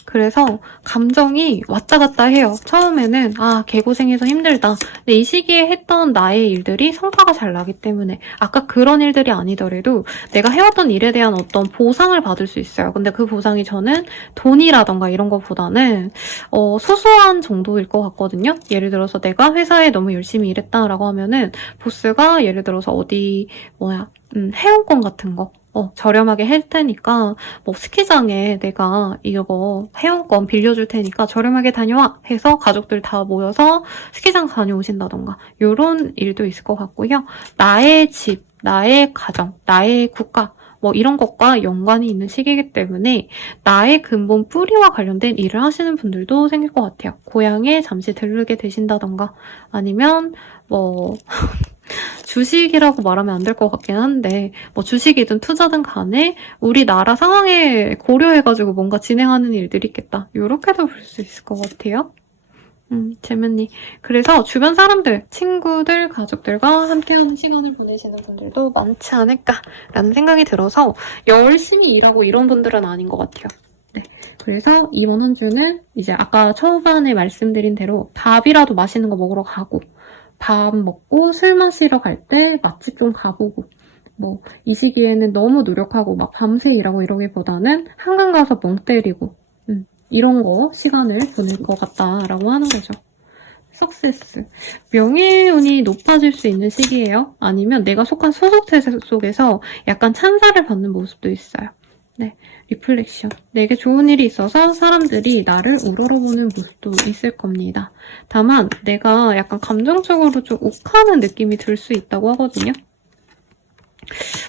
그래서 감정이 왔다 갔다 해요. 처음에는 개고생해서 힘들다. 근데 이 시기에 했던 나의 일들이 성과가 잘 나기 때문에 아까 그런 일들이 아니더라도 내가 해왔던 일에 대한 어떤 보상을 받을 수 있어요. 근데 그 보상이 저는 돈이라던가 이런 것보다는 소소한 정도일 것 같거든요. 예를 들어서 내가 회사에 너무 열심히 일했다라고 하면은 보스가 예를 들어서 회원권 같은 거 저렴하게 할 테니까 스키장에 내가 이거 회원권 빌려줄 테니까 저렴하게 다녀와 해서 가족들 다 모여서 스키장 다녀오신다던가 이런 일도 있을 것 같고요. 나의 집, 나의 가정, 나의 국가 이런 것과 연관이 있는 시기이기 때문에 나의 근본 뿌리와 관련된 일을 하시는 분들도 생길 것 같아요. 고향에 잠시 들르게 되신다던가 아니면 주식이라고 말하면 안 될 것 같긴 한데 주식이든 투자든 간에 우리나라 상황에 고려해가지고 뭔가 진행하는 일들이 있겠다. 이렇게도 볼 수 있을 것 같아요. 재밌니? 그래서 주변 사람들, 친구들, 가족들과 함께하는 시간을 보내시는 분들도 많지 않을까라는 생각이 들어서 열심히 일하고 이런 분들은 아닌 것 같아요. 네, 그래서 이번 한 주는 이제 아까 초반에 말씀드린 대로 밥이라도 맛있는 거 먹으러 가고 밥 먹고 술 마시러 갈 때 맛집 좀 가보고 이 시기에는 너무 노력하고 막 밤새 일하고 이러기보다는 한강 가서 멍 때리고 이런 거 시간을 보낼 것 같다라고 하는 거죠. 석세스. 명예운이 높아질 수 있는 시기예요. 아니면 내가 속한 소속체 속에서 약간 찬사를 받는 모습도 있어요. 네, 리플렉션. 내게 좋은 일이 있어서 사람들이 나를 우러러보는 모습도 있을 겁니다. 다만 내가 약간 감정적으로 좀 욱하는 느낌이 들 수 있다고 하거든요.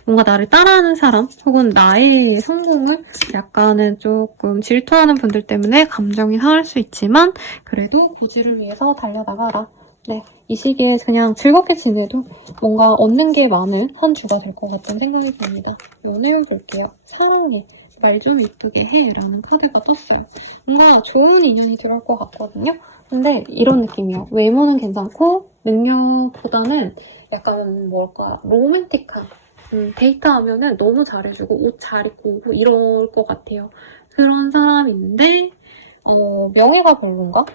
뭔가 나를 따라하는 사람 혹은 나의 성공을 약간은 조금 질투하는 분들 때문에 감정이 상할 수 있지만 그래도 고지를 위해서 달려나가라. 네, 이 시기에 그냥 즐겁게 지내도 뭔가 얻는 게 많은 한 주가 될 것 같다는 생각이 듭니다. 오늘 볼게요. 사랑해. 말 좀 이쁘게 해 라는 카드가 떴어요. 뭔가 좋은 인연이 들어올 것 같거든요. 근데 이런 느낌이에요. 외모는 괜찮고 능력보다는 약간 로맨틱한 데이트하면은 너무 잘해주고 옷 잘 입고 오고 이럴 것 같아요. 그런 사람인데 명예가 별론가?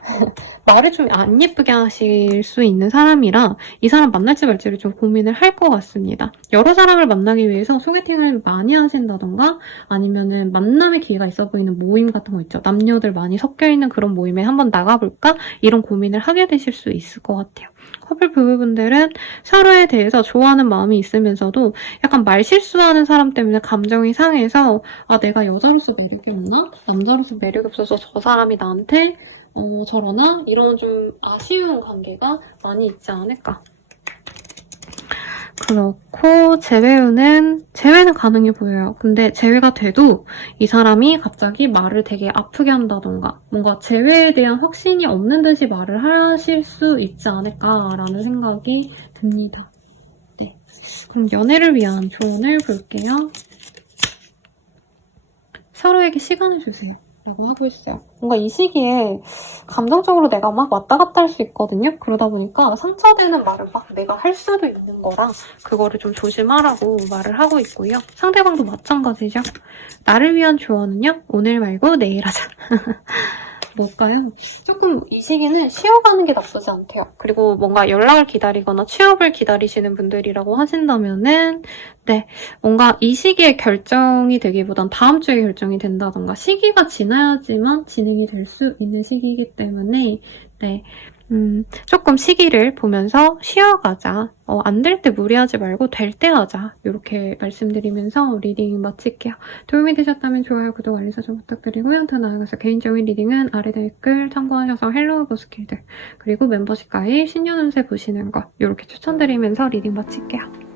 말을 좀 안 예쁘게 하실 수 있는 사람이라 이 사람 만날지 말지를 좀 고민을 할 것 같습니다. 여러 사람을 만나기 위해서 소개팅을 많이 하신다던가 아니면은 만남의 기회가 있어 보이는 모임 같은 거 있죠. 남녀들 많이 섞여있는 그런 모임에 한번 나가볼까? 이런 고민을 하게 되실 수 있을 것 같아요. 커플 부부분들은 서로에 대해서 좋아하는 마음이 있으면서도 약간 말실수하는 사람 때문에 감정이 상해서 내가 여자로서 매력이 없나? 남자로서 매력이 없어서 저 사람이 나한테 저러나? 이런 좀 아쉬운 관계가 많이 있지 않을까. 그렇고 재회는 가능해 보여요. 근데 재회가 돼도 이 사람이 갑자기 말을 되게 아프게 한다던가 뭔가 재회에 대한 확신이 없는 듯이 말을 하실 수 있지 않을까라는 생각이 듭니다. 네, 그럼 연애를 위한 조언을 볼게요. 서로에게 시간을 주세요. 라고 하고 있어요. 뭔가 이 시기에 감정적으로 내가 막 왔다 갔다 할 수 있거든요. 그러다 보니까 상처되는 말을 막 내가 할 수도 있는 거라 그거를 좀 조심하라고 말을 하고 있고요. 상대방도 마찬가지죠. 나를 위한 조언은요. 오늘 말고 내일 하자. 뭘까요? 조금 이 시기는 쉬어가는 게 나쁘지 않대요. 그리고 뭔가 연락을 기다리거나 취업을 기다리시는 분들이라고 하신다면은 네, 뭔가 이 시기에 결정이 되기보단 다음 주에 결정이 된다던가 시기가 지나야지만 진행이 될 수 있는 시기이기 때문에 네, 조금 시기를 보면서 쉬어가자. 안 될 때 무리하지 말고 될 때 하자. 이렇게 말씀드리면서 리딩 마칠게요. 도움이 되셨다면 좋아요, 구독, 알림 설정 부탁드리고요. 더 나아가서 개인적인 리딩은 아래 댓글 참고하셔서 헬로우 버스킬들 그리고 멤버십 가입, 신년 운세 보시는 거 이렇게 추천드리면서 리딩 마칠게요.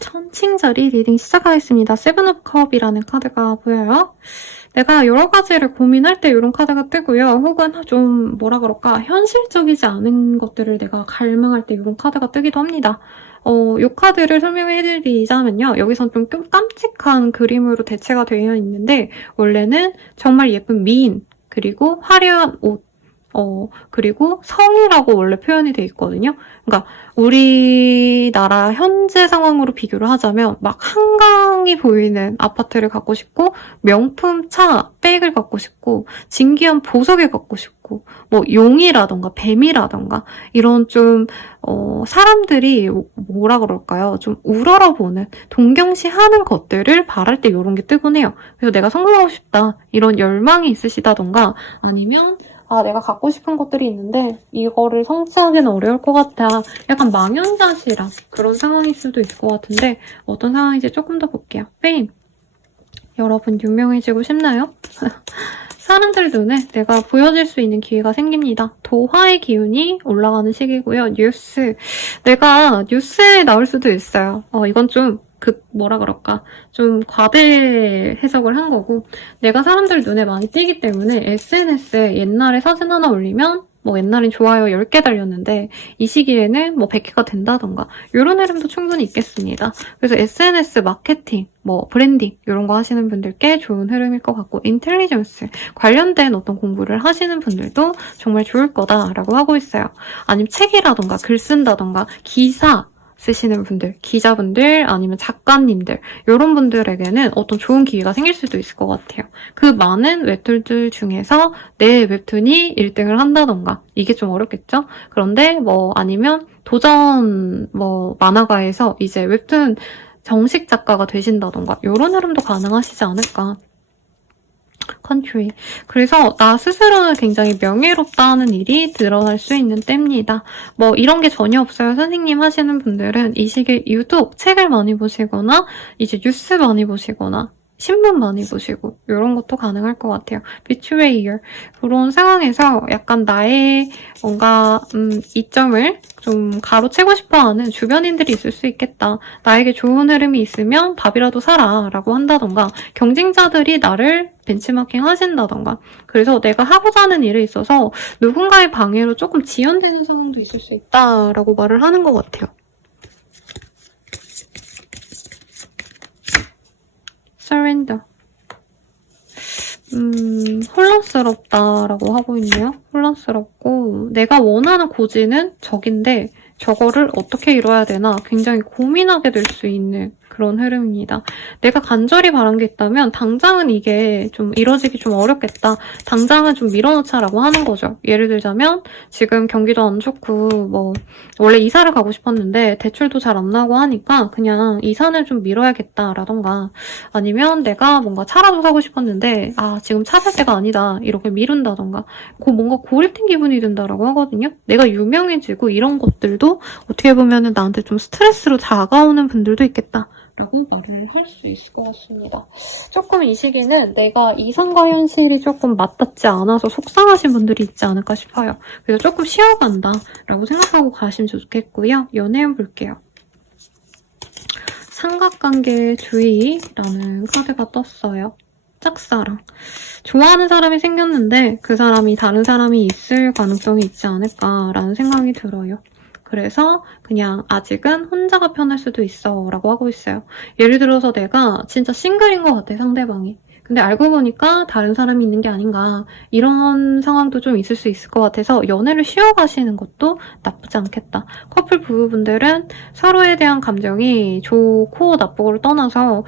천칭자리 리딩 시작하겠습니다. 세븐 오브 컵이라는 카드가 보여요. 내가 여러 가지를 고민할 때 이런 카드가 뜨고요. 혹은 좀 뭐라 그럴까 현실적이지 않은 것들을 내가 갈망할 때 이런 카드가 뜨기도 합니다. 이 카드를 설명해드리자면요. 여기선 좀 깜찍한 그림으로 대체가 되어 있는데 원래는 정말 예쁜 미인 그리고 화려한 옷 그리고 성이라고 원래 표현이 돼 있거든요. 그러니까 우리나라 현재 상황으로 비교를 하자면 막 한강이 보이는 아파트를 갖고 싶고 명품 차, 백을 갖고 싶고 진귀한 보석을 갖고 싶고 뭐 용이라던가 뱀이라던가 이런 좀 사람들이 뭐라 그럴까요? 좀 우러러보는 동경시하는 것들을 바랄 때 이런 게 뜨곤 해요. 그래서 내가 성공하고 싶다 이런 열망이 있으시다던가 아니면 내가 갖고 싶은 것들이 있는데 이거를 성취하기는 어려울 것 같아. 약간 망연자실한 그런 상황일 수도 있을 것 같은데 어떤 상황인지 조금 더 볼게요. 페임. 여러분 유명해지고 싶나요? 사람들 눈에 내가 보여질 수 있는 기회가 생깁니다. 도화의 기운이 올라가는 시기고요. 뉴스. 내가 뉴스에 나올 수도 있어요. 이건 좀 뭐라 그럴까 좀 과대 해석을 한 거고 내가 사람들 눈에 많이 띄기 때문에 SNS에 옛날에 사진 하나 올리면 뭐 옛날엔 좋아요 10개 달렸는데 이 시기에는 뭐 100개가 된다던가 이런 흐름도 충분히 있겠습니다. 그래서 SNS 마케팅, 뭐 브랜딩 이런 거 하시는 분들께 좋은 흐름일 것 같고 인텔리전스 관련된 어떤 공부를 하시는 분들도 정말 좋을 거다라고 하고 있어요. 아니면 책이라던가 글 쓴다던가 기사 쓰시는 분들, 기자분들 아니면 작가님들 이런 분들에게는 어떤 좋은 기회가 생길 수도 있을 것 같아요. 그 많은 웹툰들 중에서 내 웹툰이 1등을 한다던가 이게 좀 어렵겠죠? 그런데 뭐 아니면 도전 뭐 만화가에서 이제 웹툰 정식 작가가 되신다던가 이런 흐름도 가능하시지 않을까 country. 그래서 나 스스로는 굉장히 명예롭다는 일이 드러날 수 있는 때입니다. 뭐 이런 게 전혀 없어요. 선생님 하시는 분들은 이 시기에 유독 책을 많이 보시거나 이제 뉴스 많이 보시거나 신문 많이 보시고 이런 것도 가능할 것 같아요. betrayal. 그런 상황에서 약간 나의 뭔가 이점을 좀 가로채고 싶어하는 주변인들이 있을 수 있겠다. 나에게 좋은 흐름이 있으면 밥이라도 사라 라고 한다던가 경쟁자들이 나를 벤치마킹 하신다던가 그래서 내가 하고자 하는 일에 있어서 누군가의 방해로 조금 지연되는 상황도 있을 수 있다라고 말을 하는 것 같아요. surrender. 혼란스럽다라고 하고 있네요. 혼란스럽고 내가 원하는 고지는 저긴데 저거를 어떻게 이뤄야 되나 굉장히 고민하게 될 수 있는 그런 흐름입니다. 내가 간절히 바란 게 있다면 당장은 이게 좀 이뤄지기 좀 어렵겠다. 당장은 좀 밀어놓자라고 하는 거죠. 예를 들자면 지금 경기도 안 좋고 뭐 원래 이사를 가고 싶었는데 대출도 잘 안 나고 하니까 그냥 이사는 좀 미뤄야겠다라던가 아니면 내가 뭔가 차라도 사고 싶었는데 지금 차 살 때가 아니다 이렇게 미룬다던가 뭔가 고립된 기분이 든다라고 하거든요. 내가 유명해지고 이런 것들도 어떻게 보면 나한테 좀 스트레스로 다가오는 분들도 있겠다 라고 말을 할 수 있을 것 같습니다. 조금 이 시기는 내가 이상과 현실이 조금 맞닿지 않아서 속상하신 분들이 있지 않을까 싶어요. 그래서 조금 쉬어간다 라고 생각하고 가시면 좋겠고요. 연애운 볼게요. 삼각관계 주의라는 카드가 떴어요. 짝사랑. 좋아하는 사람이 생겼는데 그 사람이 다른 사람이 있을 가능성이 있지 않을까라는 생각이 들어요. 그래서 그냥 아직은 혼자가 편할 수도 있어 라고 하고 있어요. 예를 들어서 내가 진짜 싱글인 것 같아, 상대방이. 근데 알고 보니까 다른 사람이 있는 게 아닌가 이런 상황도 좀 있을 수 있을 것 같아서 연애를 쉬어가시는 것도 나쁘지 않겠다. 커플 부부분들은 서로에 대한 감정이 좋고 나쁘고를 떠나서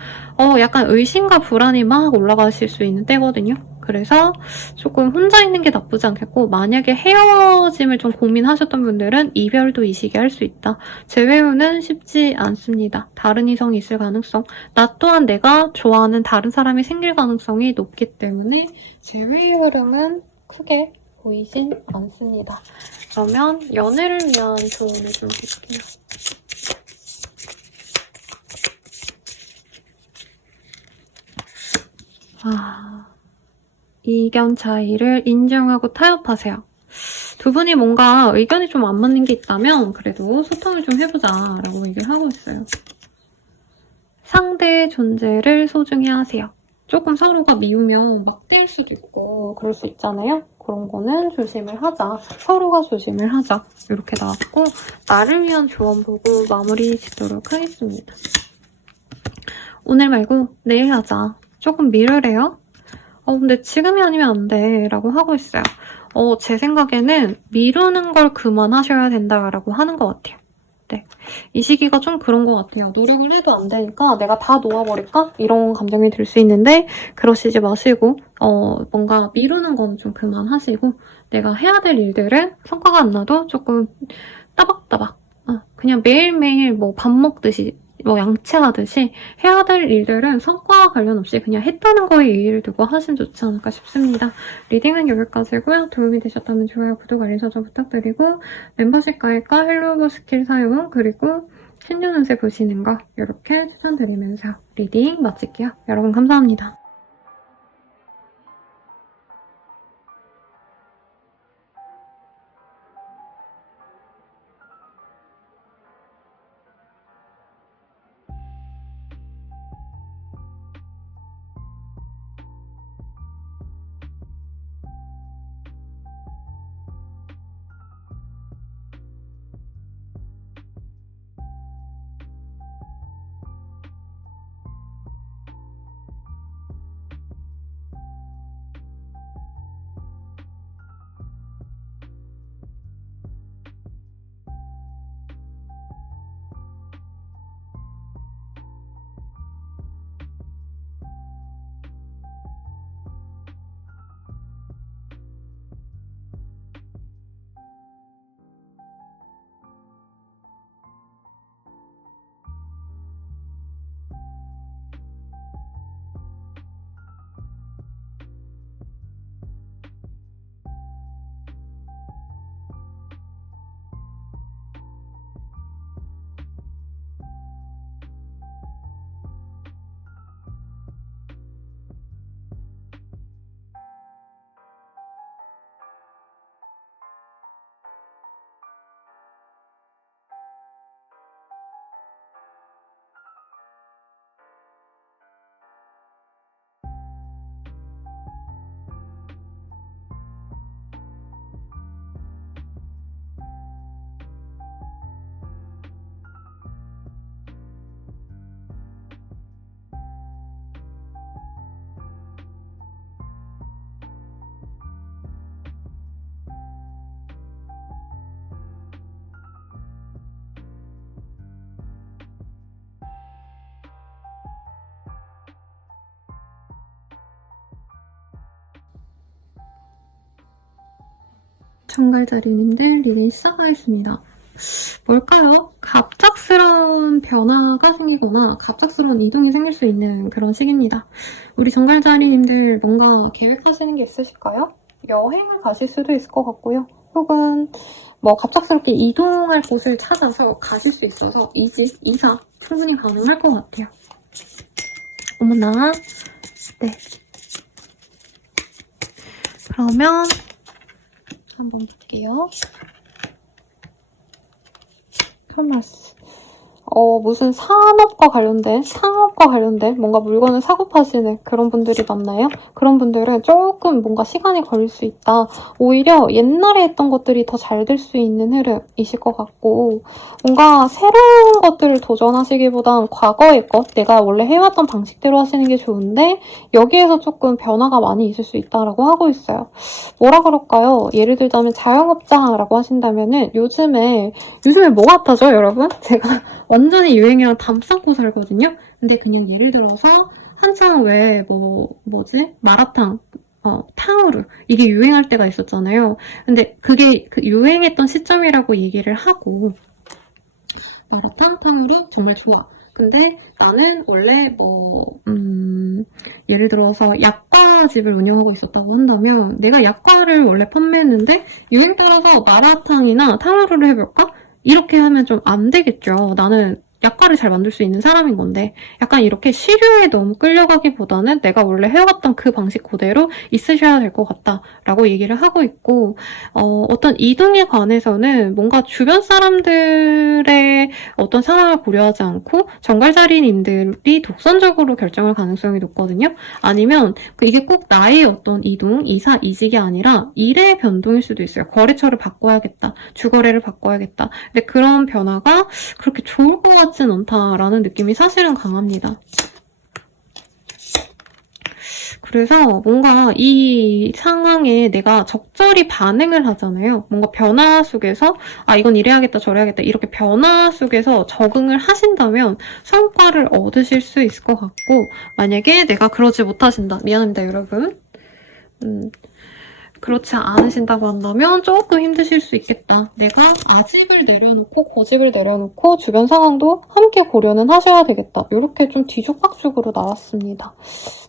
약간 의심과 불안이 막 올라가실 수 있는 때거든요. 그래서 조금 혼자 있는 게 나쁘지 않겠고 만약에 헤어짐을 좀 고민하셨던 분들은 이별도 이 시기에 할 수 있다. 재회유는 쉽지 않습니다. 다른 이성이 있을 가능성 나 또한 내가 좋아하는 다른 사람이 생길 가능성이 높기 때문에 재회의 흐름은 크게 보이진 않습니다. 그러면 연애를 위한 조언을 좀 드릴게요. 이견 차이를 인정하고 타협하세요. 두 분이 뭔가 의견이 좀 안 맞는 게 있다면 그래도 소통을 좀 해보자 라고 얘기를 하고 있어요. 상대의 존재를 소중히 하세요. 조금 서로가 미우면 막 뛸 수도 있고 그럴 수 있잖아요. 그런 거는 조심을 하자. 서로가 조심을 하자. 이렇게 나왔고 나를 위한 조언 보고 마무리 짓도록 하겠습니다. 오늘 말고 내일 하자. 조금 미루래요. 근데 지금이 아니면 안 돼 라고 하고 있어요. 제 생각에는 미루는 걸 그만하셔야 된다라고 하는 것 같아요. 네, 이 시기가 좀 그런 것 같아요. 노력을 해도 안 되니까 내가 다 놓아버릴까? 이런 감정이 들 수 있는데 그러시지 마시고 뭔가 미루는 건 좀 그만하시고 내가 해야 될 일들은 성과가 안 나도 조금 따박따박 그냥 매일매일 뭐 밥 먹듯이 뭐 양치하듯이 해야 될 일들은 성과와 관련 없이 그냥 했다는 거에 의의를 두고 하시면 좋지 않을까 싶습니다. 리딩은 여기까지고요. 도움이 되셨다면 좋아요, 구독, 알림 설정 부탁드리고 멤버십 가입과 헬로우버 스킬 사용 그리고 신년 운세 보시는 거 이렇게 추천드리면서 리딩 마칠게요. 여러분 감사합니다. 정갈자리님들 리딩 시작하겠습니다. 뭘까요? 갑작스러운 변화가 생기거나 갑작스러운 이동이 생길 수 있는 그런 시기입니다. 우리 정갈자리님들 뭔가 계획하시는 게 있으실까요? 여행을 가실 수도 있을 것 같고요. 혹은 뭐 갑작스럽게 이동할 곳을 찾아서 가실 수 있어서 이직, 이사 충분히 가능할 것 같아요. 어머나. 네. 그러면 한번 볼게요. 크로마스. 무슨 상업과 관련된 뭔가 물건을 사고 파시는 그런 분들이 많나요? 그런 분들은 조금 뭔가 시간이 걸릴 수 있다. 오히려 옛날에 했던 것들이 더 잘 될 수 있는 흐름이실 것 같고, 뭔가 새로운 것들을 도전하시기보단 과거의 것, 내가 원래 해왔던 방식대로 하시는 게 좋은데 여기에서 조금 변화가 많이 있을 수 있다라고 하고 있어요. 뭐라 그럴까요? 예를 들자면 자영업자라고 하신다면은 요즘에 뭐 같아죠, 여러분? 제가 완전히 유행이랑 담쌓고 살거든요. 근데 그냥 예를 들어서 한창 왜 마라탕, 탕후루 이게 유행할 때가 있었잖아요. 근데 그게 그 유행했던 시점이라고 얘기를 하고 마라탕, 탕후루 정말 좋아. 근데 나는 원래 예를 들어서 약과집을 운영하고 있었다고 한다면 내가 약과를 원래 판매했는데 유행 따라서 마라탕이나 탕후루를 해볼까? 이렇게 하면 좀 안 되겠죠. 나는 약과를 잘 만들 수 있는 사람인 건데 약간 이렇게 시류에 너무 끌려가기보다는 내가 원래 해왔던 그 방식 그대로 있으셔야 될 것 같다라고 얘기를 하고 있고 어떤 이동에 관해서는 뭔가 주변 사람들의 어떤 상황을 고려하지 않고 정갈자리님들이 독선적으로 결정할 가능성이 높거든요. 아니면 이게 꼭 나의 어떤 이동, 이사, 이직이 아니라 일의 변동일 수도 있어요. 거래처를 바꿔야겠다. 주거래를 바꿔야겠다. 근데 그런 변화가 그렇게 좋을 것 같진 않다라는 느낌이 사실은 강합니다. 그래서 뭔가 이 상황에 내가 적절히 반응을 하잖아요. 뭔가 변화 속에서 이건 이래야겠다 저래야겠다 이렇게 변화 속에서 적응을 하신다면 성과를 얻으실 수 있을 것 같고, 만약에 내가 그러지 못하신다. 미안합니다, 여러분. 그렇지 않으신다고 한다면 조금 힘드실 수 있겠다. 내가 아집을 내려놓고 고집을 내려놓고 주변 상황도 함께 고려는 하셔야 되겠다. 이렇게 좀 뒤죽박죽으로 나왔습니다.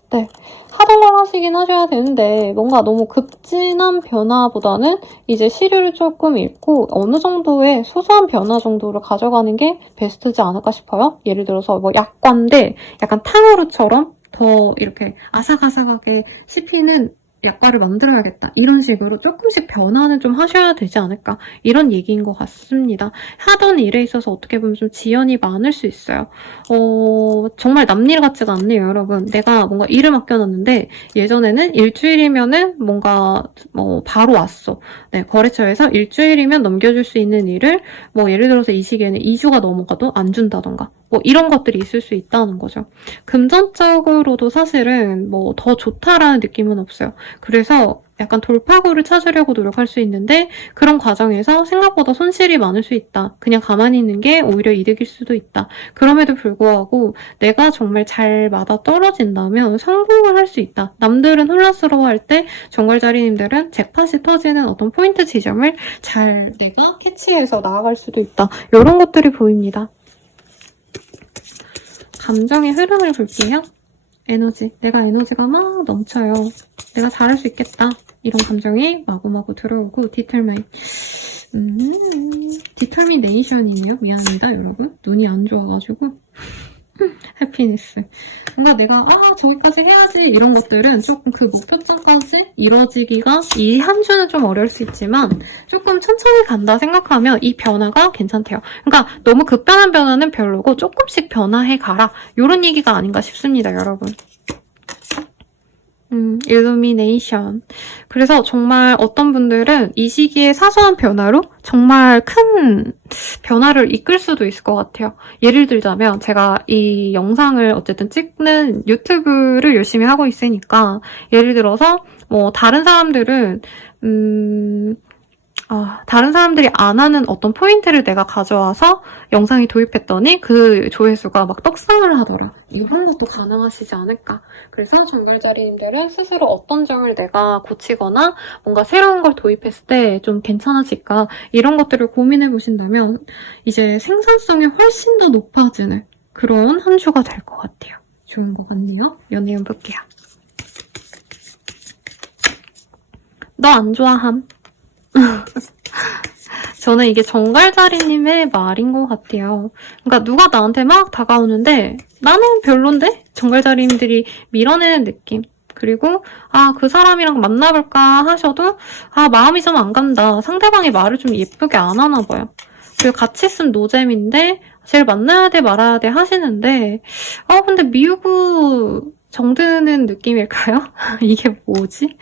네, 하던 걸 하시긴 하셔야 되는데 뭔가 너무 급진한 변화보다는 이제 시류를 조금 읽고 어느 정도의 소소한 변화 정도를 가져가는 게 베스트지 않을까 싶어요. 예를 들어서 약과인데 약간 탕후루처럼 더 이렇게 아삭아삭하게 씹히는 약과를 만들어야겠다. 이런 식으로 조금씩 변화는 좀 하셔야 되지 않을까. 이런 얘기인 것 같습니다. 하던 일에 있어서 어떻게 보면 좀 지연이 많을 수 있어요. 정말 남일 같지가 않네요, 여러분. 내가 뭔가 일을 맡겨놨는데 예전에는 일주일이면은 뭔가 바로 왔어. 네, 거래처에서 일주일이면 넘겨줄 수 있는 일을 예를 들어서 이 시기에는 2주가 넘어가도 안 준다던가 이런 것들이 있을 수 있다는 거죠. 금전적으로도 사실은 더 좋다라는 느낌은 없어요. 그래서 약간 돌파구를 찾으려고 노력할 수 있는데 그런 과정에서 생각보다 손실이 많을 수 있다. 그냥 가만히 있는 게 오히려 이득일 수도 있다. 그럼에도 불구하고 내가 정말 잘 맞아떨어진다면 성공을 할 수 있다. 남들은 혼란스러워할 때 정갈자리님들은 잭팟이 터지는 어떤 포인트 지점을 잘 내가 캐치해서 나아갈 수도 있다. 이런 것들이 보입니다. 감정의 흐름을 볼게요. 에너지. 내가 에너지가 막 넘쳐요. 내가 잘할 수 있겠다. 이런 감정이 마구마구 들어오고 디터미네이션이네요. 미안합니다, 여러분. 눈이 안 좋아가지고. 해피니스. 뭔가 내가 저기까지 해야지 이런 것들은 조금 그 목표점까지 이뤄지기가 이 한 주는 좀 어려울 수 있지만 조금 천천히 간다 생각하면 이 변화가 괜찮대요. 그러니까 너무 급변한 변화는 별로고 조금씩 변화해 가라. 이런 얘기가 아닌가 싶습니다, 여러분. 일루미네이션. 그래서 정말 어떤 분들은 이 시기에 사소한 변화로 정말 큰 변화를 이끌 수도 있을 것 같아요. 예를 들자면 제가 이 영상을 어쨌든 찍는 유튜브를 열심히 하고 있으니까 예를 들어서 다른 사람들은 다른 사람들이 안 하는 어떤 포인트를 내가 가져와서 영상에 도입했더니 그 조회수가 막 떡상을 하더라. 이런 것도 가능하시지 않을까. 그래서 정글자리님들은 스스로 어떤 점을 내가 고치거나 뭔가 새로운 걸 도입했을 때 좀 괜찮아질까 이런 것들을 고민해 보신다면 이제 생산성이 훨씬 더 높아지는 그런 한 주가 될 것 같아요. 좋은 것 같네요. 연애운 볼게요. 너 안 좋아함. 저는 이게 정갈자리님의 말인 것 같아요. 그러니까 누가 나한테 막 다가오는데 나는 별론데? 정갈자리님들이 밀어내는 느낌. 그리고 그 사람이랑 만나볼까 하셔도 마음이 좀 안 간다. 상대방이 말을 좀 예쁘게 안 하나 봐요. 그리고 같이 쓴 노잼인데 제일 만나야 돼 말아야 돼 하시는데 근데 미우고 정드는 느낌일까요? 이게 뭐지?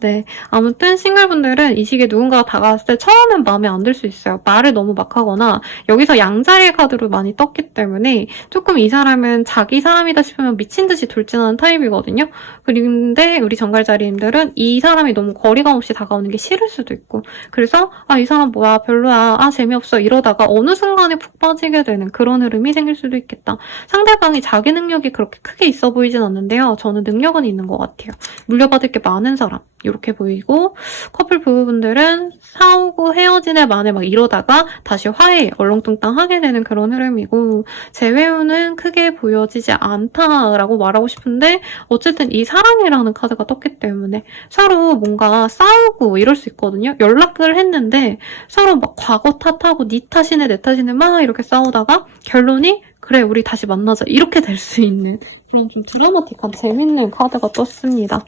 네. 아무튼 싱글분들은 이 시기에 누군가가 다가왔을 때 처음엔 마음에 안 들 수 있어요. 말을 너무 막 하거나 여기서 양자리의 카드로 많이 떴기 때문에 조금 이 사람은 자기 사람이다 싶으면 미친 듯이 돌진하는 타입이거든요. 그런데 우리 정갈자리님들은 이 사람이 너무 거리감 없이 다가오는 게 싫을 수도 있고 그래서 이 사람 뭐야 별로야 재미없어 이러다가 어느 순간에 푹 빠지게 되는 그런 흐름이 생길 수도 있겠다. 상대방이 자기 능력이 그렇게 크게 있어 보이진 않는데요. 저는 능력은 있는 것 같아요. 물려받을 게 많은 사람 이렇게 보이고 커플 부부분들은 싸우고 헤어지네 마네 막 이러다가 다시 화해 얼렁뚱땅 하게 되는 그런 흐름이고 재회운은 크게 보여지지 않다라고 말하고 싶은데 어쨌든 이 사랑이라는 카드가 떴기 때문에 서로 뭔가 싸우고 이럴 수 있거든요. 연락을 했는데 서로 막 과거 탓하고 네 탓이네 내 탓이네 막 이렇게 싸우다가 결론이 그래 우리 다시 만나자 이렇게 될 수 있는 그런 좀 드라마틱한 재밌는 카드가 떴습니다.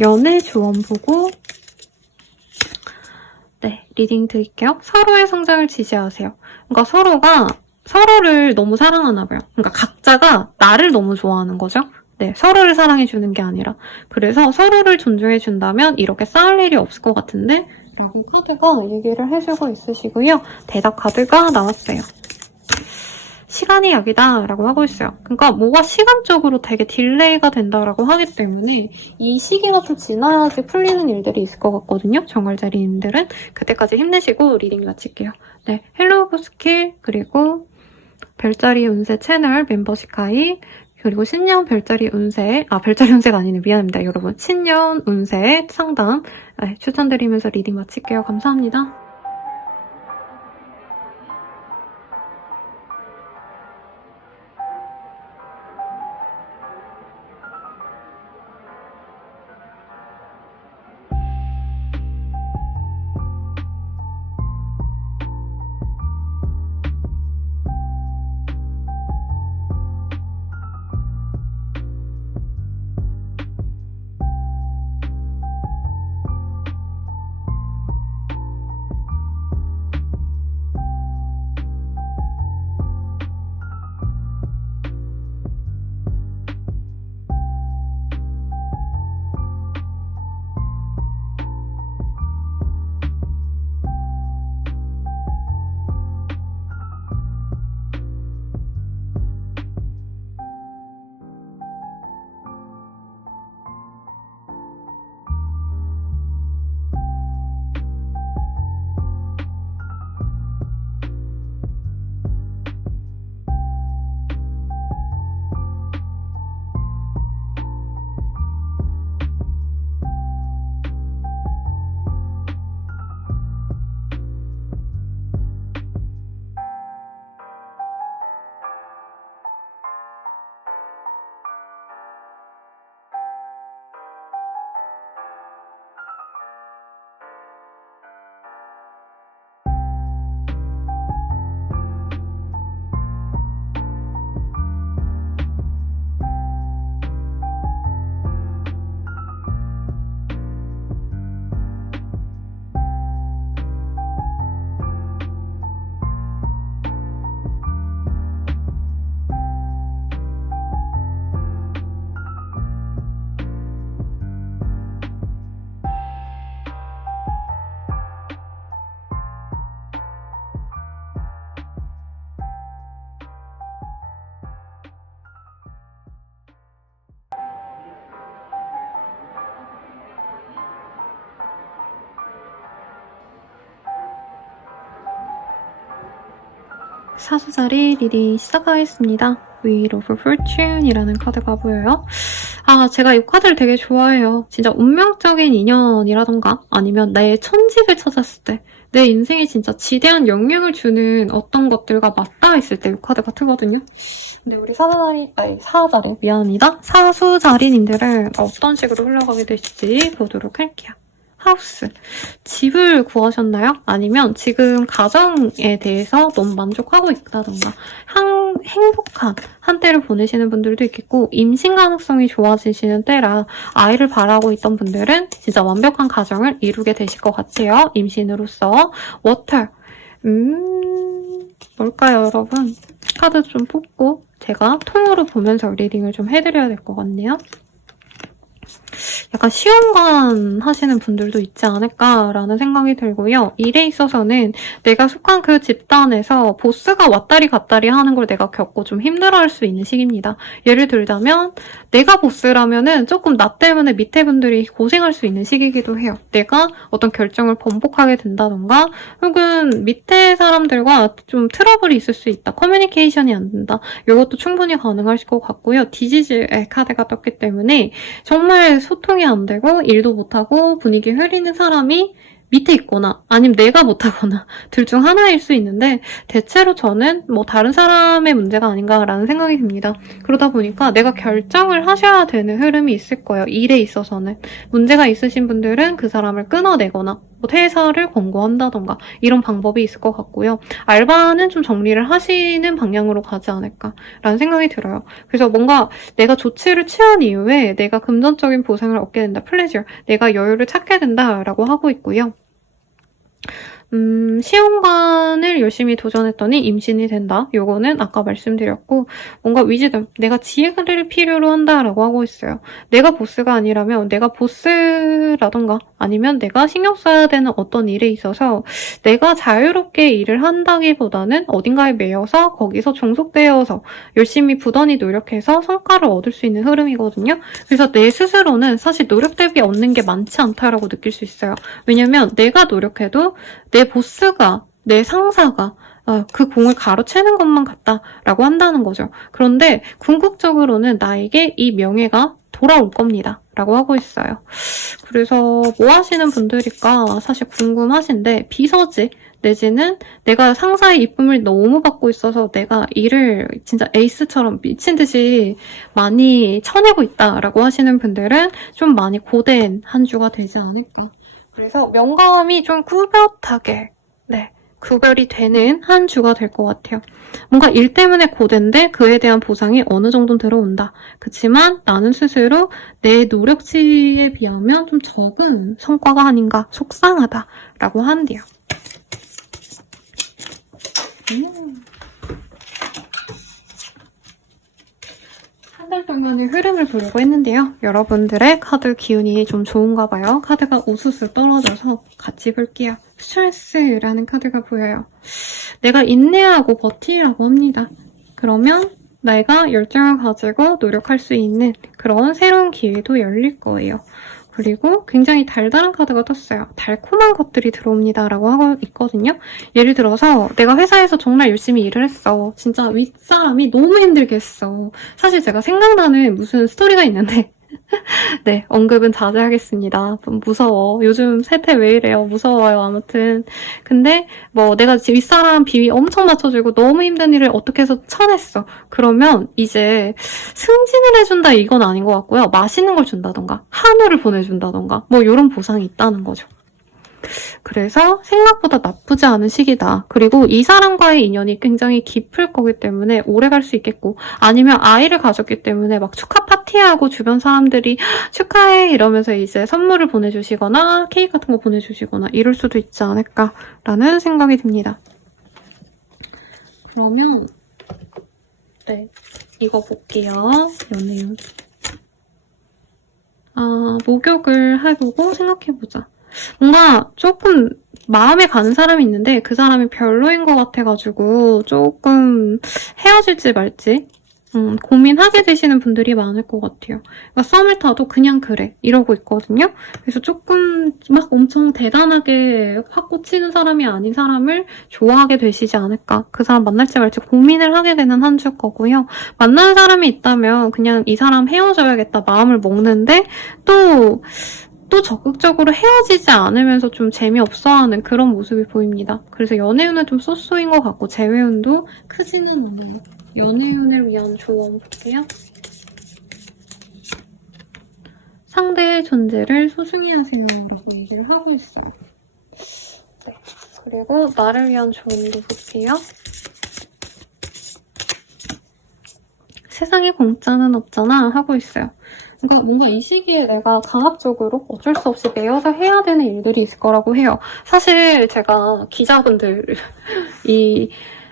연애 조언 보고 네 리딩 드릴게요. 서로의 성장을 지지하세요. 그러니까 서로가 서로를 너무 사랑하나 봐요. 그러니까 각자가 나를 너무 좋아하는 거죠. 네, 서로를 사랑해주는 게 아니라 그래서 서로를 존중해준다면 이렇게 싸울 일이 없을 것 같은데 라고 카드가 얘기를 해주고 있으시고요. 대답 카드가 나왔어요. 시간이 약이다 라고 하고 있어요. 그러니까 뭐가 시간적으로 되게 딜레이가 된다라고 하기 때문에 이 시기가 좀 지나야지 풀리는 일들이 있을 것 같거든요. 정갈자리님들은 그때까지 힘내시고 리딩 마칠게요. 네, 헬로우 스킬 그리고 별자리 운세 채널 멤버십 가입 그리고 신년 별자리 운세 별자리 운세가 아니네 미안합니다 여러분. 신년 운세 상담 추천드리면서 리딩 마칠게요. 감사합니다. 사수자리 리딩 시작하겠습니다. Wheel of Fortune이라는 카드가 보여요. 제가 이 카드를 되게 좋아해요. 진짜 운명적인 인연이라던가 아니면 내 천직을 찾았을 때 내 인생에 진짜 지대한 영향을 주는 어떤 것들과 맞닿아 있을 때 이 카드가 트거든요. 근데 우리 사수자리님들은 어떤 식으로 흘러가게 될지 보도록 할게요. 하우스. 집을 구하셨나요? 아니면 지금 가정에 대해서 너무 만족하고 있다던가 행복한 한때를 보내시는 분들도 있겠고 임신 가능성이 좋아지시는 때라 아이를 바라고 있던 분들은 진짜 완벽한 가정을 이루게 되실 것 같아요. 임신으로서. 워터. 뭘까요, 여러분? 카드 좀 뽑고 제가 통으로 보면서 리딩을 좀 해드려야 될 것 같네요. 약간 시험관 하시는 분들도 있지 않을까라는 생각이 들고요. 일에 있어서는 내가 속한 그 집단에서 보스가 왔다리 갔다리 하는 걸 내가 겪고 좀 힘들어할 수 있는 시기입니다. 예를 들자면 내가 보스라면은 조금 나 때문에 밑에 분들이 고생할 수 있는 시기이기도 해요. 내가 어떤 결정을 번복하게 된다던가 혹은 밑에 사람들과 좀 트러블이 있을 수 있다. 커뮤니케이션이 안 된다. 이것도 충분히 가능하실 것 같고요. 디지즈의 카드가 떴기 때문에 정말 소통이 안 되고 일도 못하고 분위기 흐리는 사람이 밑에 있거나 아니면 내가 못하거나 둘 중 하나일 수 있는데 대체로 저는 뭐 다른 사람의 문제가 아닌가라는 생각이 듭니다. 그러다 보니까 내가 결정을 하셔야 되는 흐름이 있을 거예요. 일에 있어서는. 문제가 있으신 분들은 그 사람을 끊어내거나 뭐 퇴사를 권고한다던가 이런 방법이 있을 것 같고요. 알바는 좀 정리를 하시는 방향으로 가지 않을까라는 생각이 들어요. 그래서 뭔가 내가 조치를 취한 이후에 내가 금전적인 보상을 얻게 된다. 플레저. 내가 여유를 찾게 된다라고 하고 있고요. 시험관을 열심히 도전했더니 임신이 된다. 요거는 아까 말씀드렸고 뭔가 위즈덤, 내가 지혜를 필요로 한다라고 하고 있어요. 내가 보스가 아니라면 내가 보스라던가 아니면 내가 신경 써야 되는 어떤 일에 있어서 내가 자유롭게 일을 한다기보다는 어딘가에 매여서 거기서 종속되어서 열심히 부단히 노력해서 성과를 얻을 수 있는 흐름이거든요. 그래서 내 스스로는 사실 노력 대비 얻는 게 많지 않다라고 느낄 수 있어요. 왜냐면 내가 노력해도 내 보스가, 내 상사가 그 공을 가로채는 것만 같다라고 한다는 거죠. 그런데 궁극적으로는 나에게 이 명예가 돌아올 겁니다. 라고 하고 있어요. 그래서 뭐 하시는 분들일까 사실 궁금하신데 비서직 내지는 내가 상사의 이쁨을 너무 받고 있어서 내가 일을 진짜 에이스처럼 미친 듯이 많이 쳐내고 있다라고 하시는 분들은 좀 많이 고된 한 주가 되지 않을까. 그래서 명감이 좀 뚜렷하게 구별이 되는 한 주가 될 것 같아요. 뭔가 일 때문에 고된데 그에 대한 보상이 어느 정도는 들어온다. 그치만 나는 스스로 내 노력치에 비하면 좀 적은 성과가 아닌가 속상하다라고 한대요. 한 달 동안의 흐름을 보려고 했는데요. 여러분들의 카드 기운이 좀 좋은가 봐요. 카드가 우수수 떨어져서 같이 볼게요. 스트레스라는 카드가 보여요. 내가 인내하고 버티라고 합니다. 그러면 내가 열정을 가지고 노력할 수 있는 그런 새로운 기회도 열릴 거예요. 그리고 굉장히 달달한 카드가 떴어요. 달콤한 것들이 들어옵니다 라고 하고 있거든요. 예를 들어서 내가 회사에서 정말 열심히 일을 했어. 진짜 윗사람이 너무 힘들게 했어. 사실 제가 생각나는 무슨 스토리가 있는데 네, 언급은 자제하겠습니다. 무서워. 요즘 세태 왜 이래요? 무서워요. 아무튼. 근데 뭐 내가 윗사람 비위 엄청 맞춰주고 너무 힘든 일을 어떻게 해서 쳐냈어. 그러면 이제 승진을 해준다 이건 아닌 것 같고요. 맛있는 걸 준다던가 한우를 보내준다던가 뭐 이런 보상이 있다는 거죠. 그래서 생각보다 나쁘지 않은 시기다. 그리고 이 사람과의 인연이 굉장히 깊을 거기 때문에 오래 갈 수 있겠고 아니면 아이를 가졌기 때문에 막 축하 파티하고 주변 사람들이 축하해 이러면서 이제 선물을 보내주시거나 케이크 같은 거 보내주시거나 이럴 수도 있지 않을까라는 생각이 듭니다. 그러면 이거 볼게요. 연애운. 목욕을 해보고 생각해보자. 뭔가 조금 마음에 가는 사람이 있는데 그 사람이 별로인 것 같아가지고 조금 헤어질지 말지 고민하게 되시는 분들이 많을 것 같아요. 그러니까 썸을 타도 그냥 그래 이러고 있거든요. 그래서 조금 막 엄청 대단하게 확 꽂히는 사람이 아닌 사람을 좋아하게 되시지 않을까. 그 사람 만날지 말지 고민을 하게 되는 한 주일 거고요. 만나는 사람이 있다면 그냥 이 사람 헤어져야겠다 마음을 먹는데 또 적극적으로 헤어지지 않으면서 좀 재미없어하는 그런 모습이 보입니다. 그래서 연애운은 좀 쏘쏘인 것 같고 재회운도 크지는 않아요. 연애운을 위한 조언 볼게요. 상대의 존재를 소중히 하세요 라고 얘기를 하고 있어요. 네. 그리고 나를 위한 조언도 볼게요. 세상에 공짜는 없잖아 하고 있어요. 그러니까 뭔가 이 시기에 내가 강압적으로 어쩔 수 없이 매여서 해야 되는 일들이 있을 거라고 해요. 사실 제가 기자분들이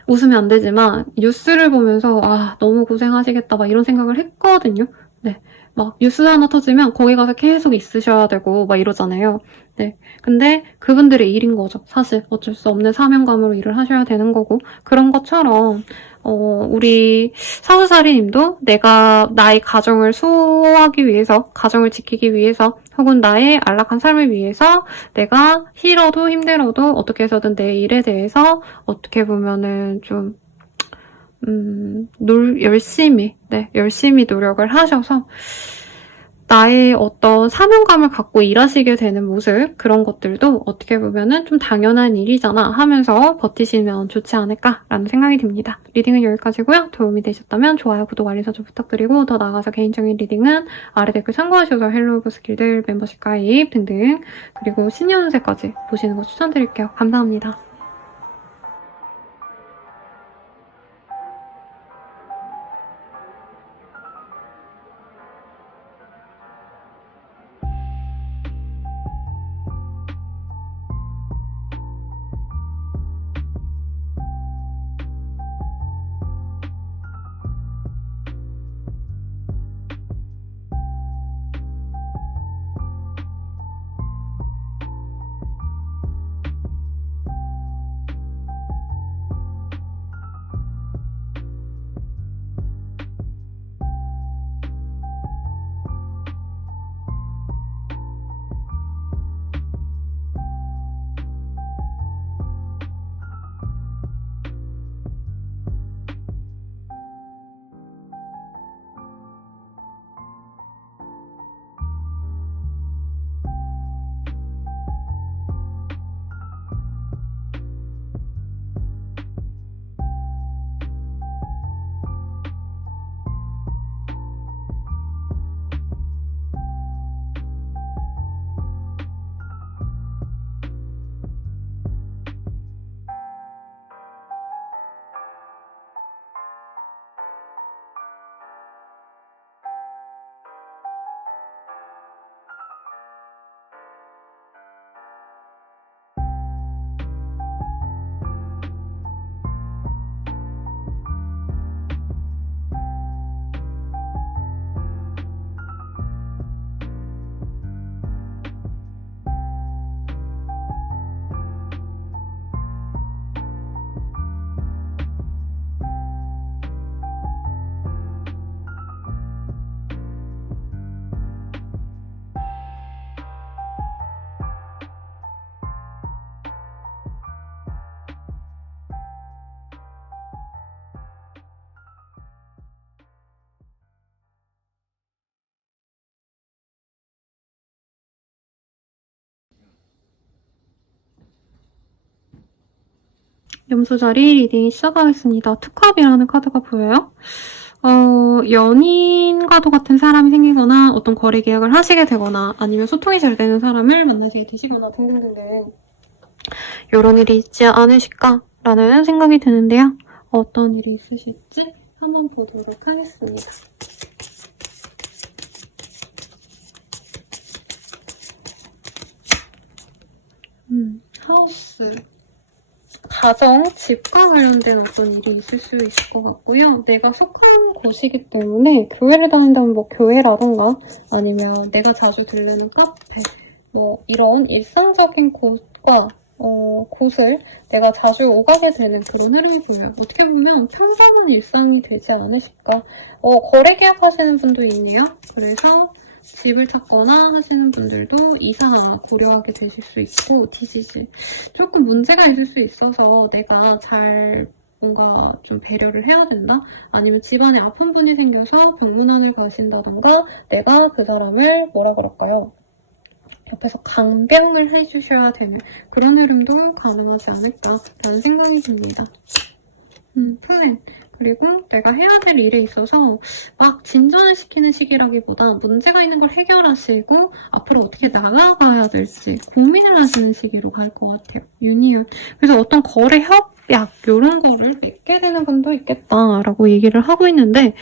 웃으면 안 되지만 뉴스를 보면서 아 너무 고생하시겠다 막 이런 생각을 했거든요. 네, 막 뉴스 하나 터지면 거기 가서 계속 있으셔야 되고 막 이러잖아요. 네, 근데 그분들의 일인 거죠. 사실 어쩔 수 없는 사명감으로 일을 하셔야 되는 거고 그런 것처럼 우리 사수살이님도 내가 나의 가정을 수호하기 위해서, 가정을 지키기 위해서, 혹은 나의 안락한 삶을 위해서 내가 싫어도 힘들어도 어떻게 해서든 내 일에 대해서 어떻게 보면은 좀 열심히 노력을 하셔서 나의 어떤 사명감을 갖고 일하시게 되는 모습, 그런 것들도 어떻게 보면은 좀 당연한 일이잖아 하면서 버티시면 좋지 않을까라는 생각이 듭니다. 리딩은 여기까지고요. 도움이 되셨다면 좋아요, 구독, 알림 설정 부탁드리고 더 나아가서 개인적인 리딩은 아래 댓글 참고하셔서 헬로우브 스킬들 멤버십 가입 등등 그리고 신년운세까지 보시는 거 추천드릴게요. 감사합니다. 염소자리 리딩 시작하겠습니다. 투캅이라는 카드가 보여요. 연인과도 같은 사람이 생기거나 어떤 거래 계약을 하시게 되거나 아니면 소통이 잘 되는 사람을 만나시게 되시거나 등등등등 이런 일이 있지 않으실까라는 생각이 드는데요. 어떤 일이 있으실지 한번 보도록 하겠습니다. 하우스 가정, 집과 관련된 어떤 일이 있을 수 있을 것 같고요. 내가 속한 곳이기 때문에 교회를 다닌다면 뭐 교회라던가 아니면 내가 자주 들르는 카페 뭐 이런 일상적인 곳과 곳을 내가 자주 오가게 되는 그런 흐름이 보여요. 어떻게 보면 평범한 일상이 되지 않으실까. 거래 계약하시는 분도 있네요. 그래서 집을 찾거나 하시는 분들도 이사 고려하게 되실 수 있고, 디지질. 조금 문제가 있을 수 있어서 내가 잘 뭔가 좀 배려를 해야 된다? 아니면 집안에 아픈 분이 생겨서 병문안을 가신다던가 내가 그 사람을 뭐라 그럴까요? 옆에서 강병을 해주셔야 되는 그런 흐름도 가능하지 않을까라는 생각이 듭니다. 플랜. 그리고 내가 해야 될 일에 있어서 막 진전을 시키는 시기라기보다 문제가 있는 걸 해결하시고 앞으로 어떻게 나아가야 될지 고민을 하시는 시기로 갈 것 같아요. 유니언. 그래서 어떤 거래 협약 이런 거를 맺게 되는 분도 있겠다라고 얘기를 하고 있는데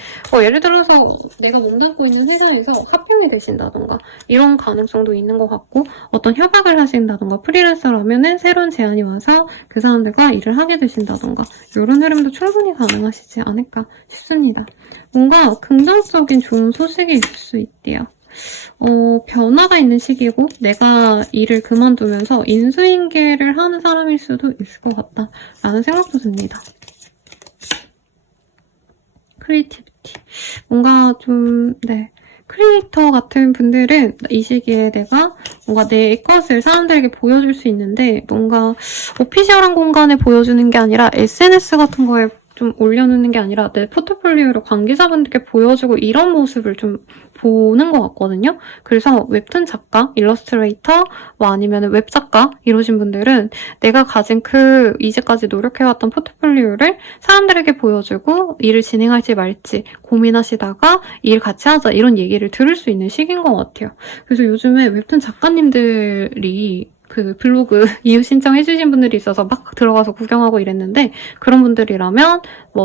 예를 들어서 내가 몸담고 있는 회사에서 합병이 되신다던가 이런 가능성도 있는 것 같고 어떤 협약을 하신다던가 프리랜서라면은 새로운 제안이 와서 그 사람들과 일을 하게 되신다던가 이런 흐름도 충분히 가능하시지 않을까 싶습니다. 뭔가 긍정적인 좋은 소식이 있을 수 있대요. 변화가 있는 시기고 내가 일을 그만두면서 인수인계를 하는 사람일 수도 있을 것 같다라는 생각도 듭니다. 크리에이티비티. 뭔가 좀, 크리에이터 같은 분들은 이 시기에 내가 뭔가 내 것을 사람들에게 보여줄 수 있는데 뭔가 오피셜한 공간에 보여주는 게 아니라 SNS 같은 거에 좀 올려놓는 게 아니라 내 포트폴리오를 관계자분들께 보여주고 이런 모습을 좀 보는 것 같거든요. 그래서 웹툰 작가, 일러스트레이터, 아니면 웹 작가 이러신 분들은 내가 가진 이제까지 노력해왔던 포트폴리오를 사람들에게 보여주고 일을 진행할지 말지 고민하시다가 일 같이 하자 이런 얘기를 들을 수 있는 시기인 것 같아요. 그래서 요즘에 웹툰 작가님들이 블로그 이웃 신청해주신 분들이 있어서 막 들어가서 구경하고 이랬는데 그런 분들이라면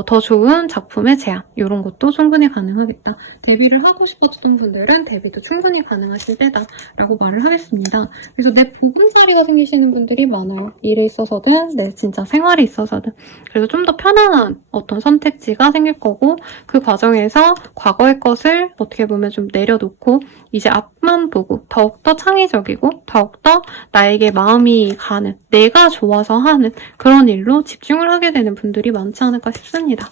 더 좋은 작품의 제안 이런 것도 충분히 가능하겠다. 데뷔를 하고 싶었던 분들은 데뷔도 충분히 가능하실 때다라고 말을 하겠습니다. 그래서 내 보금자리가 생기시는 분들이 많아요. 일에 있어서든 내 진짜 생활에 있어서든. 그래서 좀 더 편안한 어떤 선택지가 생길 거고 그 과정에서 과거의 것을 어떻게 보면 좀 내려놓고 이제 앞만 보고 더욱더 창의적이고 더욱더 나에게 마음이 가는 내가 좋아서 하는 그런 일로 집중을 하게 되는 분들이 많지 않을까 싶습니다.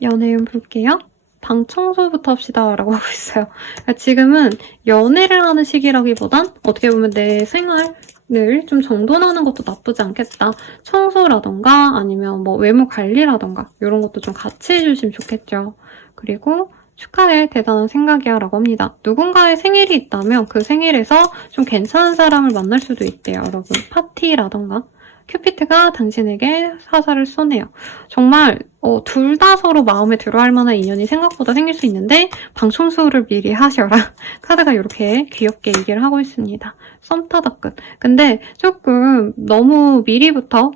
연애운 볼게요. 방 청소부터 합시다 라고 하고 있어요. 그러니까 지금은 연애를 하는 시기라기보단 어떻게 보면 내 생활을 좀 정돈하는 것도 나쁘지 않겠다. 청소라던가 아니면 외모 관리라던가 이런 것도 좀 같이 해주시면 좋겠죠. 그리고 축하해, 대단한 생각이야 라고 합니다. 누군가의 생일이 있다면 그 생일에서 좀 괜찮은 사람을 만날 수도 있대요, 여러분. 파티라던가. 큐피트가 당신에게 사사를 쏘네요. 정말 둘 다 서로 마음에 들어할 만한 인연이 생각보다 생길 수 있는데 방 청소를 미리 하셔라. 카드가 이렇게 귀엽게 얘기를 하고 있습니다. 썸 타다 끝. 근데 조금 너무 미리부터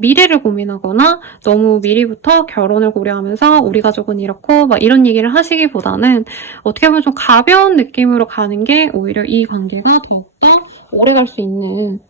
미래를 고민하거나 너무 미리부터 결혼을 고려하면서 우리 가족은 이렇고 막 이런 얘기를 하시기보다는 어떻게 보면 좀 가벼운 느낌으로 가는 게 오히려 이 관계가 더욱더 오래 갈 수 있는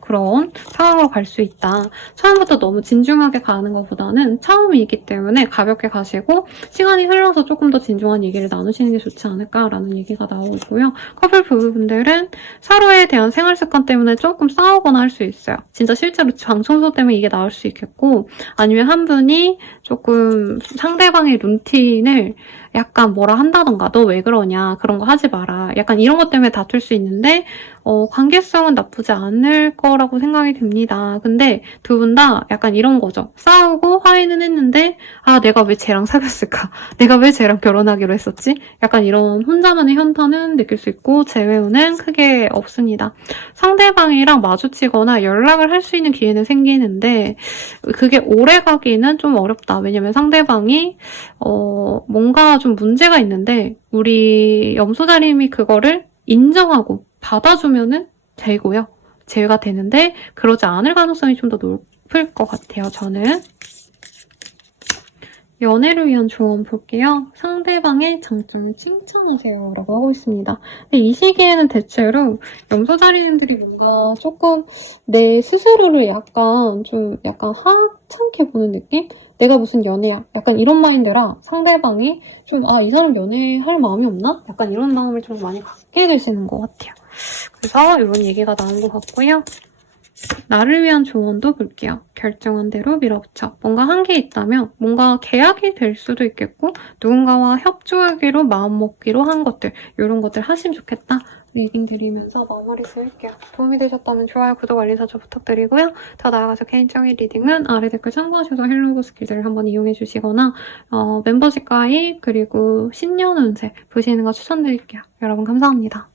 그런 상황으로 갈 수 있다. 처음부터 너무 진중하게 가는 것보다는 처음이기 때문에 가볍게 가시고 시간이 흘러서 조금 더 진중한 얘기를 나누시는 게 좋지 않을까라는 얘기가 나오고 있고요. 커플 부부분들은 서로에 대한 생활 습관 때문에 조금 싸우거나 할 수 있어요. 진짜 실제로 방 청소 때문에 이게 나올 수 있겠고 아니면 한 분이 조금 상대방의 루틴을 약간 뭐라 한다던가 너 왜 그러냐 그런 거 하지 마라 약간 이런 것 때문에 다툴 수 있는데 관계성은 나쁘지 않을 거라고 생각이 듭니다. 근데 두 분 다 약간 이런 거죠. 싸우고 화해는 했는데 내가 왜 쟤랑 사귀었을까? 내가 왜 쟤랑 결혼하기로 했었지? 약간 이런 혼자만의 현타는 느낄 수 있고 재회우는 크게 없습니다. 상대방이랑 마주치거나 연락을 할 수 있는 기회는 생기는데 그게 오래 가기는 좀 어렵다. 왜냐면 상대방이 뭔가 좀 문제가 있는데 우리 염소자림이 그거를 인정하고 받아주면은 되고요. 제외가 되는데 그러지 않을 가능성이 좀 더 높을 것 같아요. 저는. 연애를 위한 조언 볼게요. 상대방의 장점을 칭찬하세요 라고 하고 있습니다. 근데 이 시기에는 대체로 염소자리님들이 뭔가 조금 내 스스로를 약간 하찮게 보는 느낌? 내가 무슨 연애야? 약간 이런 마인드라 상대방이 좀 이 사람 연애할 마음이 없나? 약간 이런 마음을 좀 많이 갖게 되시는 것 같아요. 그래서 이런 얘기가 나온 것 같고요. 나를 위한 조언도 볼게요. 결정한 대로 밀어붙여. 뭔가 한 게 있다면 뭔가 계약이 될 수도 있겠고 누군가와 협조하기로 마음먹기로 한 것들 이런 것들 하시면 좋겠다. 리딩 드리면서 마무리 지을게요. 도움이 되셨다면 좋아요, 구독, 알림 설정 부탁드리고요. 더 나아가서 개인적인 리딩은 아래 댓글 참고하셔서 헬로우 스킬들을 한번 이용해주시거나 멤버십 가입 그리고 신년 운세 보시는 거 추천드릴게요. 여러분 감사합니다.